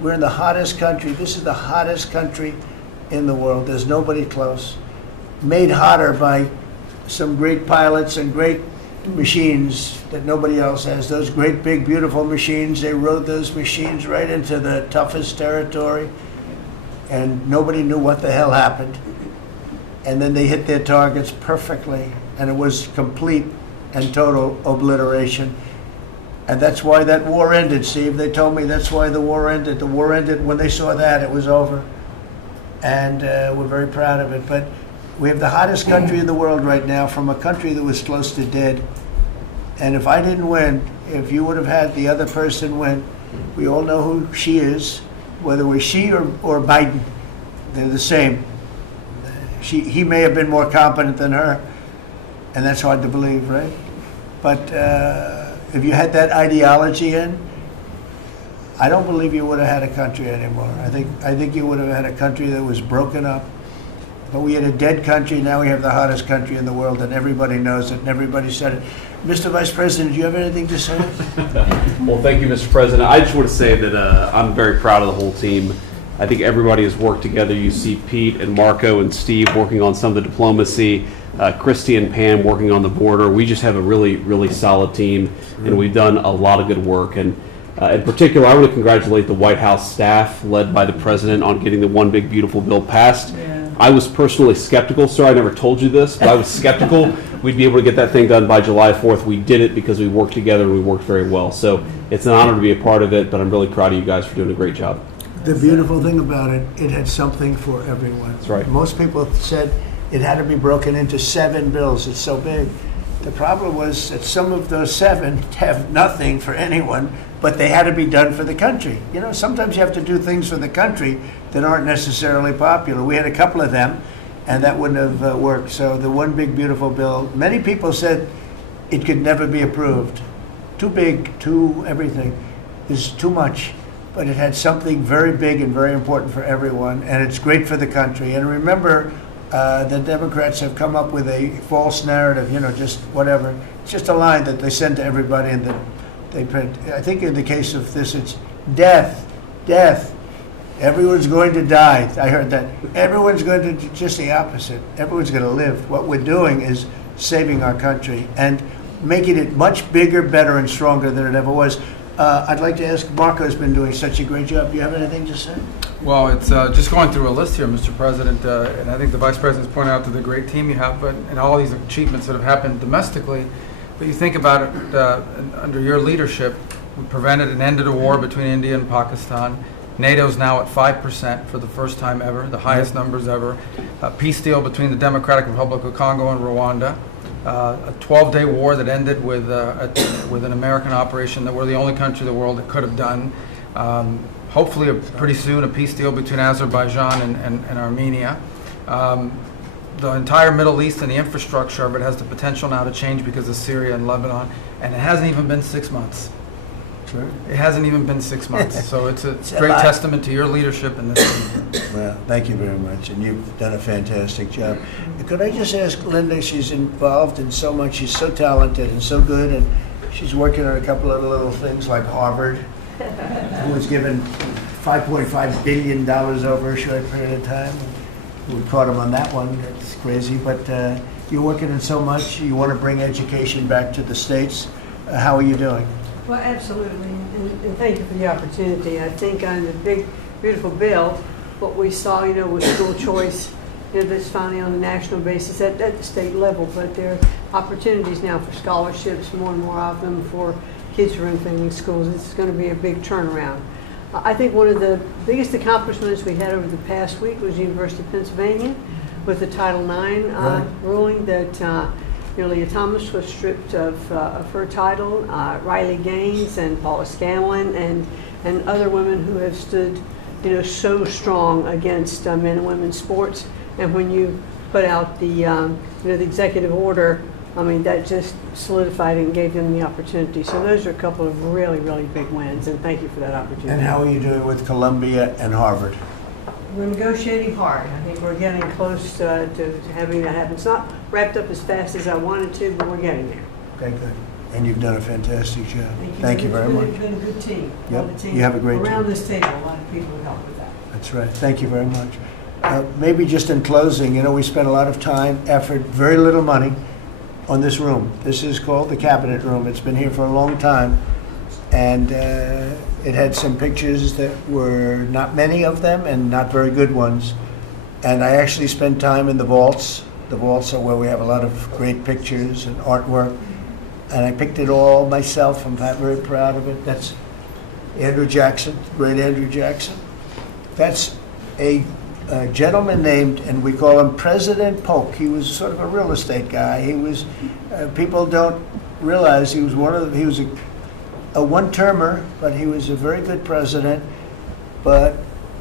We're in the hottest country. This is the hottest country in the world. There's nobody close. Made hotter by some great pilots and great machines that nobody else has. Those great, big, beautiful machines, they rode those machines right into the toughest territory. And nobody knew what the hell happened. And then they hit their targets perfectly, and it was complete and total obliteration. And that's why that war ended, Steve. They told me that's why the war ended. The war ended when they saw that, it was over. And we're very proud of it. But we have the hottest country in the world right now, from a country that was close to dead. And if I didn't win, if you would have had the other person win, we all know who she is. Whether it was she or Biden, they're the same. He may have been more competent than her, and that's hard to believe, right? But if you had that ideology in, I don't believe you would have had a country anymore. I think you would have had a country that was broken up. But we had a dead country. Now we have the hottest country in the world, and everybody knows it, and everybody said it. Mr. Vice President, do you have anything to say? Well, thank you, Mr. President. I just want to say that I'm very proud of the whole team. I think everybody has worked together. You see Pete and Marco and Steve working on some of the diplomacy, Christy and Pam working on the border. We just have a really, really solid team, and we've done a lot of good work. And in particular, I want to congratulate the White House staff led by the President on getting the One Big Beautiful Bill passed. I was personally skeptical, sir. I never told you this, but I was skeptical we'd be able to get that thing done by July 4th. We did it because we worked together and we worked very well. So it's an honor to be a part of it, but I'm really proud of you guys for doing a great job. The beautiful thing about it, it had something for everyone. That's right. Most people said it had to be broken into 7 bills. It's so big. The problem was that some of those 7 have nothing for anyone, but they had to be done for the country. You know, sometimes you have to do things for the country that aren't necessarily popular. We had a couple of them, and that wouldn't have worked. So the One Big Beautiful Bill, many people said it could never be approved. Too big, too everything. There's too much. But it had something very big and very important for everyone, and it's great for the country. And remember, the Democrats have come up with a false narrative, you know, just whatever. It's just a line that they send to everybody and that they print. I think in the case of this, it's death, death. Everyone's going to die. I heard that. Everyone's going to, just the opposite. Everyone's going to live. What we're doing is saving our country and making it much bigger, better, and stronger than it ever was. I'd like to ask, Marco's been doing such a great job. Do you have anything to say? Well, it's just going through a list here, Mr. President, and I think the Vice President's pointed out to the great team you have, but and all these achievements that have happened domestically. But you think about it, under your leadership, we prevented and ended a war between India and Pakistan. NATO's now at 5% for the first time ever, the highest numbers ever. A peace deal between the Democratic Republic of Congo and Rwanda. A 12-day war that ended with an American operation that we're the only country in the world that could have done. Hopefully, pretty soon, a peace deal between Azerbaijan and Armenia. The entire Middle East and the infrastructure of it has the potential now to change because of Syria and Lebanon, and it hasn't even been 6 months. Sure. It hasn't even been 6 months, so it's a great testament to your leadership in this. Well, thank you very much, and you've done a fantastic job. Could I just ask Linda, she's involved in so much, she's so talented and so good, and she's working on a couple of little things like Harvard, who was given $5.5 billion over a short period of time. We caught him on that one, it's crazy, but you're working on so much, you want to bring education back to the States. How are you doing? Well, absolutely, and thank you for the opportunity. I think on the big, beautiful bill, what we saw, was school choice, that's finally on a national basis at the state level, but there are opportunities now for scholarships, more and more of them for kids who are in failing schools. It's going to be a big turnaround. I think one of the biggest accomplishments we had over the past week was the University of Pennsylvania with the Title IX ruling that Leah Thomas was stripped of her title, Riley Gaines and Paula Scanlon and other women who have stood, so strong against men and women's sports. And when you put out the executive order, that just solidified it and gave them the opportunity. So those are a couple of really, really big wins, and thank you for that opportunity. And how are you doing with Columbia and Harvard? We're negotiating hard. I think we're getting close to having that happen. It's not wrapped up as fast as I wanted to, but we're getting there. Okay, good. And you've done a fantastic job. Thank you very much. It's been a good team. Yep. You have a great team. Around this table, a lot of people have helped with that. That's right. Thank you very much. Maybe just in closing, we spent a lot of time, effort, very little money on this room. This is called the Cabinet Room. It's been here for a long time. And it had some pictures that were not many of them and not very good ones. And I actually spent time in the vaults. The vaults are where we have a lot of great pictures and artwork. And I picked it all myself. I'm very proud of it. That's Andrew Jackson, great Andrew Jackson. That's a gentleman named, and we call him President Polk. He was sort of a real estate guy. He was, people don't realize he was he was a one-termer, but he was a very good president.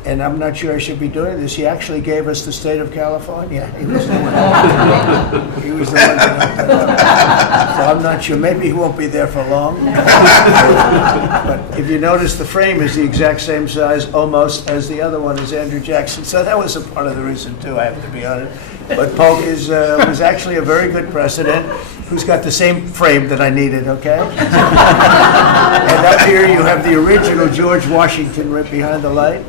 And I'm not sure I should be doing this, he actually gave us the state of California. He was the one. He was the one that so I'm not sure, maybe he won't be there for long. But if you notice, the frame is the exact same size, almost, as the other one is Andrew Jackson. So that was a part of the reason, too, I have to be honest. But Polk was actually a very good president who's got the same frame that I needed, okay? And up here you have the original George Washington right behind the light.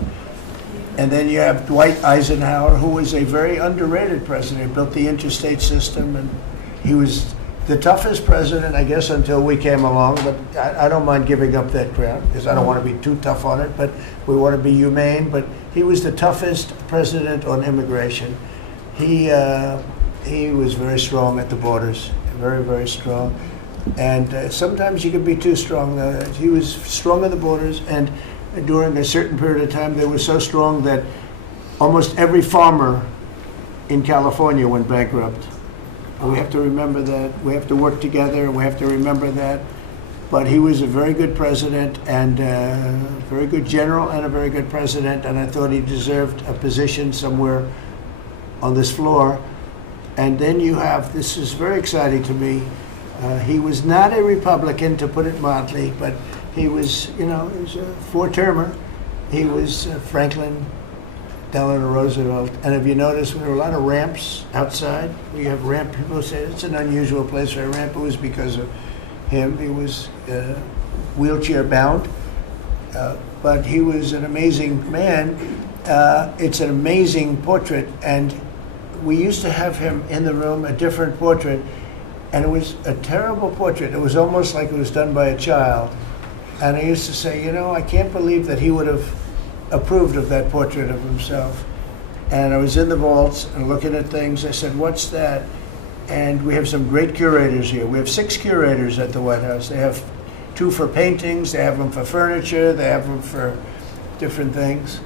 And then you have Dwight Eisenhower, who was a very underrated president. He built the interstate system, and he was the toughest president, I guess, until we came along. But I don't mind giving up that crown, because I don't want to be too tough on it, but we want to be humane. But he was the toughest president on immigration. He was very strong at the borders, very, very strong. And sometimes you can be too strong. He was strong at the borders, and during a certain period of time, they were so strong that almost every farmer in California went bankrupt. And we have to remember that. We have to work together, and we have to remember that. But he was a very good president, and a very good general, and a very good president, and I thought he deserved a position somewhere on this floor. And then you have, this is very exciting to me, he was not a Republican, to put it mildly, but he was, he was a four-termer. He was Franklin Delano Roosevelt. And if you notice, there were a lot of ramps outside. We have ramp, people say it's an unusual place for a ramp. It was because of him. He was wheelchair-bound, but he was an amazing man. It's an amazing portrait, and we used to have him in the room, a different portrait, and it was a terrible portrait. It was almost like it was done by a child. And I used to say, you know, I can't believe that he would have approved of that portrait of himself. And I was in the vaults and looking at things. I said, what's that? And we have some great curators here. We have 6 curators at the White House. They have 2 for paintings, they have them for furniture, they have them for different things.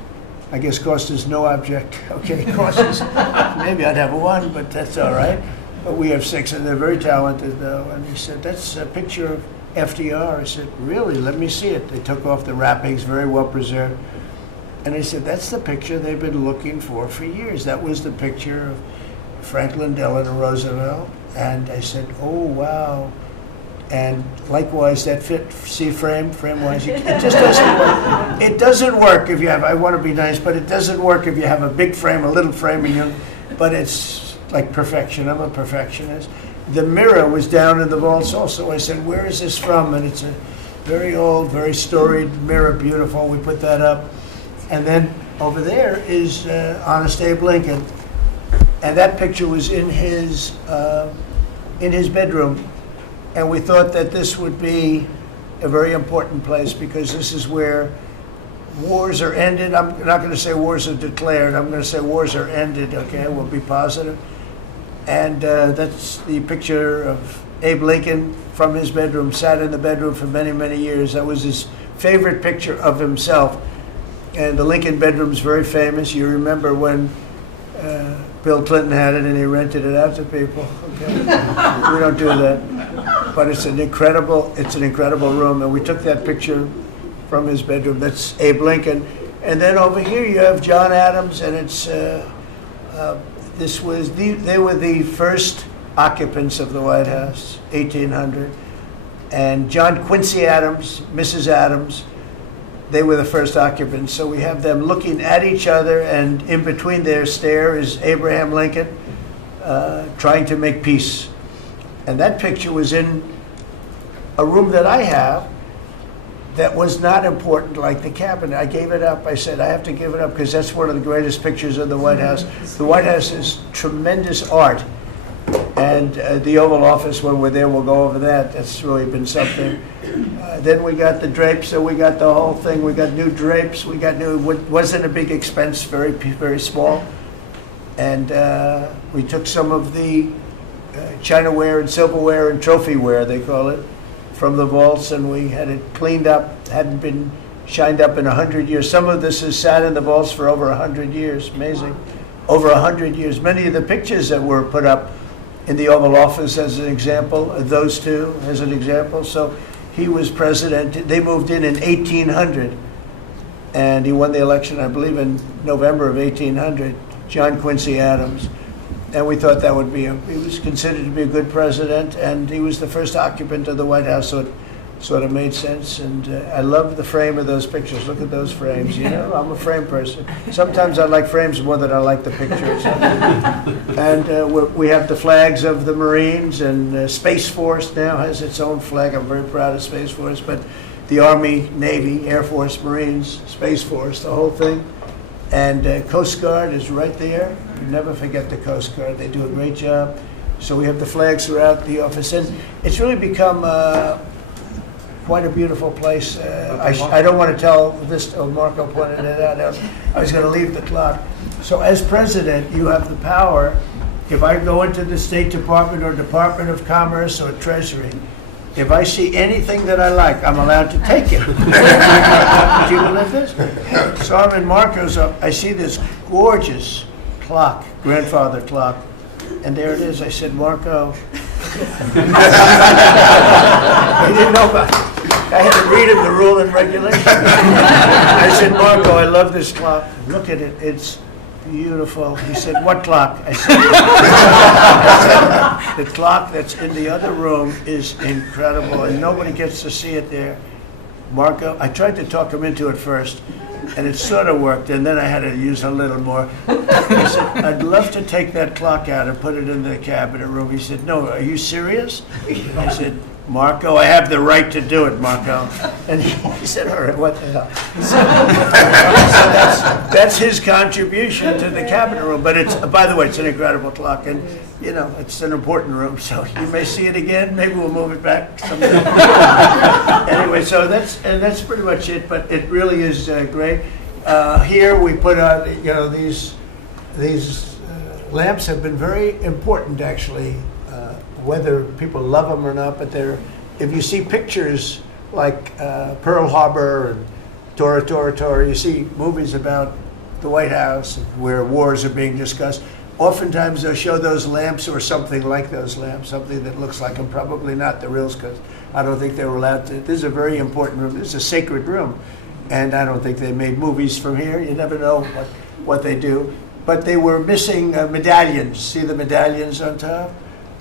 I guess cost is no object. Okay, cost is, maybe I'd have 1, but that's all right. But we have 6, and they're very talented, though. And he said, that's a picture of FDR. I said, really? Let me see it. They took off the wrappings, very well preserved. And I said, that's the picture they've been looking for years. That was the picture of Franklin Delano Roosevelt. And I said, oh, wow. And likewise, that fit, see frame-wise, it just doesn't work. It doesn't work if you have, I want to be nice, but it doesn't work if you have a big frame, a little frame, and but it's like perfection. I'm a perfectionist. The mirror was down in the vaults also. I said, where is this from? And it's a very old, very storied mirror, beautiful. We put that up. And then over there is Honest Abe Lincoln. And that picture was in his bedroom. And we thought that this would be a very important place because this is where wars are ended. I'm not going to say wars are declared. I'm going to say wars are ended, okay? We'll be positive. And that's the picture of Abe Lincoln from his bedroom, sat in the bedroom for many, many years. That was his favorite picture of himself. And the Lincoln bedroom's very famous. You remember when Bill Clinton had it and he rented it out to people. Okay? We don't do that. But it's an incredible room. And we took that picture from his bedroom. That's Abe Lincoln. And then over here you have John Adams, and it's they were the first occupants of the White House, 1800. And John Quincy Adams, Mrs. Adams, they were the first occupants. So we have them looking at each other, and in between their stare is Abraham Lincoln trying to make peace. And that picture was in a room that I have that was not important, like the cabinet. I gave it up. I said, I have to give it up because that's one of the greatest pictures of the White House. The White House is tremendous art. And the Oval Office, when we're there, we'll go over that. That's really been something. Then we got the drapes, so we got the whole thing. We got new drapes. We got new, wasn't a big expense, very, very small. And we took some of the chinaware and silverware and trophyware, they call it, from the vaults, and we had it cleaned up. Hadn't been shined up in 100 years. Some of this has sat in the vaults for over 100 years. Amazing. Over 100 years. Many of the pictures that were put up in the Oval Office, as an example, those two as an example. So he was president. They moved in 1800, and he won the election, I believe, in November of 1800, John Quincy Adams. And we thought that would be, he was considered to be a good president, and he was the first occupant of the White House, so it sort of made sense. And I love the frame of those pictures. Look at those frames, you know? I'm a frame person. Sometimes I like frames more than I like the pictures. And we have the flags of the Marines, and Space Force now has its own flag. I'm very proud of Space Force, but the Army, Navy, Air Force, Marines, Space Force, the whole thing. And Coast Guard is right there. You never forget the Coast Guard. They do a great job. So we have the flags throughout the office. And it's really become quite a beautiful place. I don't want to tell this, Marco pointed it out. I was going to leave the clock. So as president, you have the power. If I go into the State Department or Department of Commerce or Treasury, if I see anything that I like, I'm allowed to take it. Do you believe this? So I'm in Marco's, I see this gorgeous clock, grandfather clock, and there it is. I said, Marco. He didn't know about it. I had to read him the rule and regulation. I said, Marco, I love this clock. Look at it. It's beautiful. He said, what clock? I said, the clock that's in the other room is incredible, and nobody gets to see it there. Marco, I tried to talk him into it first, and it sort of worked, and then I had to use a little more. I said, I'd love to take that clock out and put it in the cabinet room. He said, no, are you serious? I said, Marco, I have the right to do it, Marco. And he said, all right, what the hell? So that's his contribution to the cabinet room. But it's, by the way, it's an incredible clock. And, you know, it's an important room. So you may see it again. Maybe we'll move it back someday. Anyway, so that's pretty much it. But it really is great. Here we put out, you know, these lamps have been very important, actually. Whether people love them or not, but if you see pictures like Pearl Harbor and Tora Tora Tora, you see movies about the White House where wars are being discussed, oftentimes they'll show those lamps or something like those lamps, something that looks like them, probably not the reals, because I don't think they were allowed to. This is a very important room. This is a sacred room, and I don't think they made movies from here. You never know what they do. But they were missing medallions. See the medallions on top?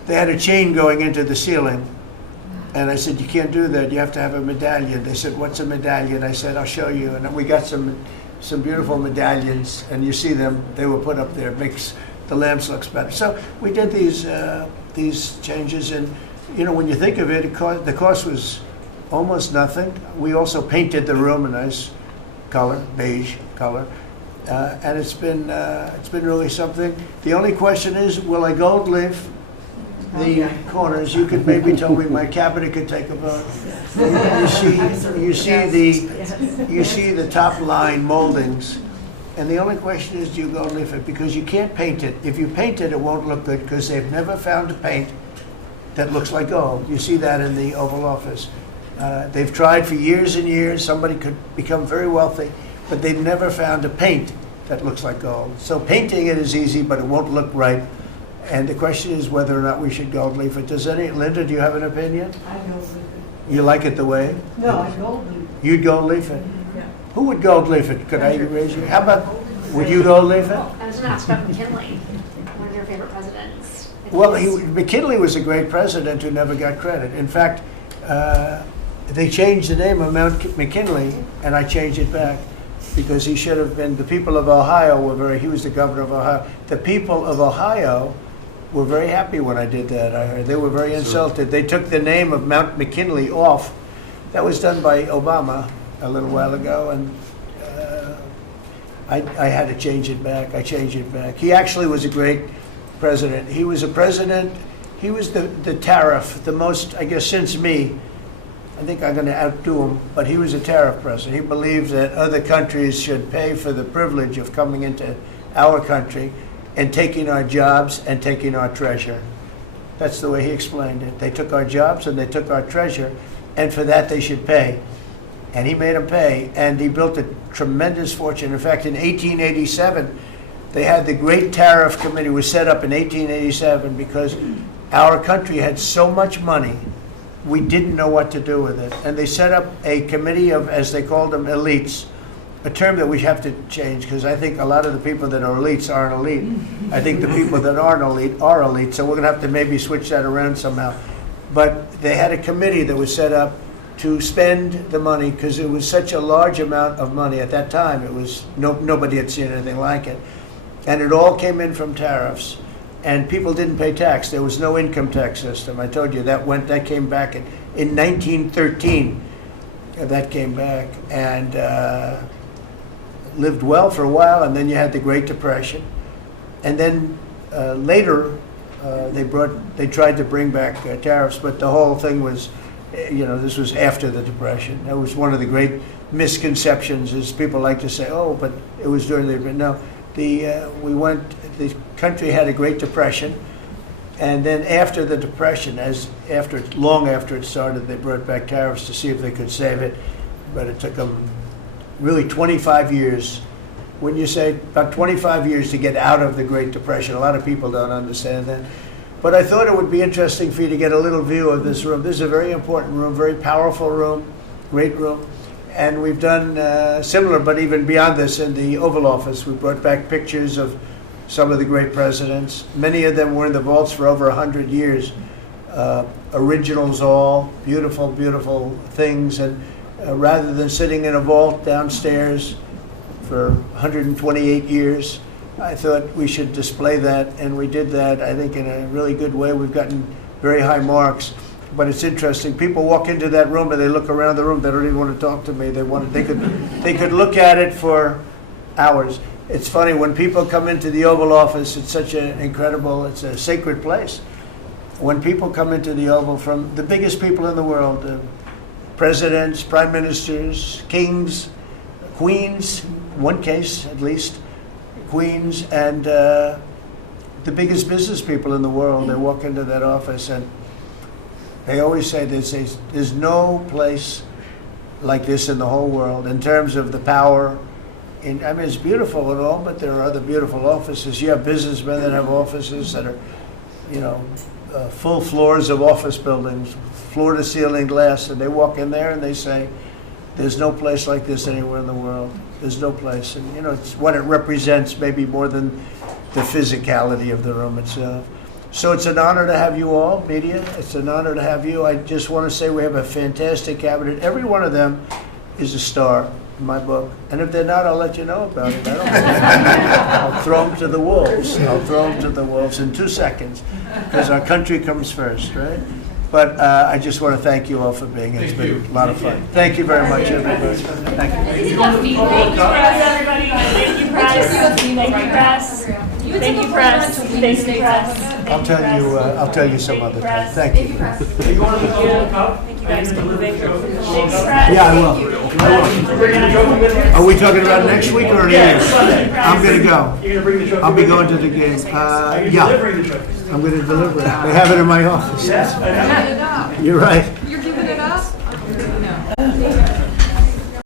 They had a chain going into the ceiling. And I said, you can't do that. You have to have a medallion. They said, what's a medallion? I said, I'll show you. And we got some beautiful medallions. And you see them. They were put up there. It makes the lamps look better. So we did these changes. And, you know, when you think of it, the cost was almost nothing. We also painted the room a nice color, beige color. And it's been really something. The only question is, will I gold leaf the corners? You could maybe tell me my cabinet could take a vote. You see the top line moldings, and the only question is, do you gold leaf it? Because you can't paint it. If you paint it, it won't look good because they've never found a paint that looks like gold. You see that in the Oval Office. They've tried for years and years. Somebody could become very wealthy, but they've never found a paint that looks like gold. So painting it is easy, but it won't look right. And the question is whether or not we should gold leaf it. Linda, do you have an opinion? I gold leaf it. You like it the way? No, I gold leaf it. You'd gold leaf it? Yeah. Who would gold leaf it? Could I raise you? How about, would you gold leaf it? I was going to ask about McKinley, one of your favorite presidents. Well, McKinley was a great president who never got credit. In fact, they changed the name of Mount McKinley, and I changed it back because he should have been. The people of Ohio he was the governor of Ohio. The people of Ohio were very happy when I did that. I heard they were very insulted. They took the name of Mount McKinley off. That was done by Obama a little while ago, and I had to change it back. I changed it back. He actually was a great president. He was a president. He was the tariff, the most, I guess, since me. I think I'm going to outdo him, but he was a tariff president. He believed that other countries should pay for the privilege of coming into our country and taking our jobs and taking our treasure. That's the way he explained it. They took our jobs and they took our treasure, and for that they should pay. And he made them pay, and he built a tremendous fortune. In fact, in 1887, they had the Great Tariff Committee was set up in 1887 because our country had so much money, we didn't know what to do with it. And they set up a committee of, as they called them, elites, a term that we have to change because I think a lot of the people that are elites aren't elite. I think the people that aren't elite are elite, so we're going to have to maybe switch that around somehow. But they had a committee that was set up to spend the money because it was such a large amount of money at that time. It was nobody had seen anything like it. And it all came in from tariffs. And people didn't pay tax. There was no income tax system. I told you that came back in 1913. That came back and lived well for a while. And then you had the Great Depression. And then later they tried to bring back tariffs, but the whole thing was, this was after the Depression. That was one of the great misconceptions. Is people like to say, "Oh, but it was during the no." The country had a Great Depression, and then after the Depression, long after it started, they brought back tariffs to see if they could save it, but it took them really 25 years. When you say about 25 years to get out of the Great Depression, a lot of people don't understand that. But I thought it would be interesting for you to get a little view of this room. This is a very important room, very powerful room, great room. And we've done similar, but even beyond this, in the Oval Office. We brought back pictures of some of the great presidents. Many of them were in the vaults for over 100 years. Originals all, beautiful, beautiful things. And rather than sitting in a vault downstairs for 128 years, I thought we should display that. And we did that, I think, in a really good way. We've gotten very high marks. but it's interesting. People walk into that room and they look around the room. They don't even want to talk to me. They could look at it for hours. It's funny when people come into the Oval Office. It's such an incredible. It's a sacred place. When people come into the Oval from the biggest people in the world, presidents, prime ministers, kings, queens, one case at least, queens, and the biggest business people in the world, they walk into that office and they always say there's no place like this in the whole world in terms of the power. I mean, it's beautiful and all, but there are other beautiful offices. You have businessmen that have offices that are, full floors of office buildings, floor-to-ceiling glass, and they walk in there and they say, there's no place like this anywhere in the world. There's no place. And, it's what it represents maybe more than the physicality of the room itself. So it's an honor to have you all, media. It's an honor to have you. I just want to say we have a fantastic cabinet. Every one of them is a star in my book. And if they're not, I'll let you know about it. I don't care. I'll throw them to the wolves. I'll throw them to the wolves in 2 seconds because our country comes first, right? But I just want to thank you all for being here. It's been a lot of fun. Thank you very much, everybody. Thank you. Thank you, everybody. Thank you, press. Thank you, press. Thank you, press. Thank you, press. I'll tell you some other time. Thank you. Thank you, guys. Thank you, press. Yeah, I will. Are we talking about next week or here? I'm going to go. You're going to bring the trophy? I'll be going to the game. Are you Yeah. delivering the trophy? I'm going to deliver it. They have it in my office. Yes, I know. You're right.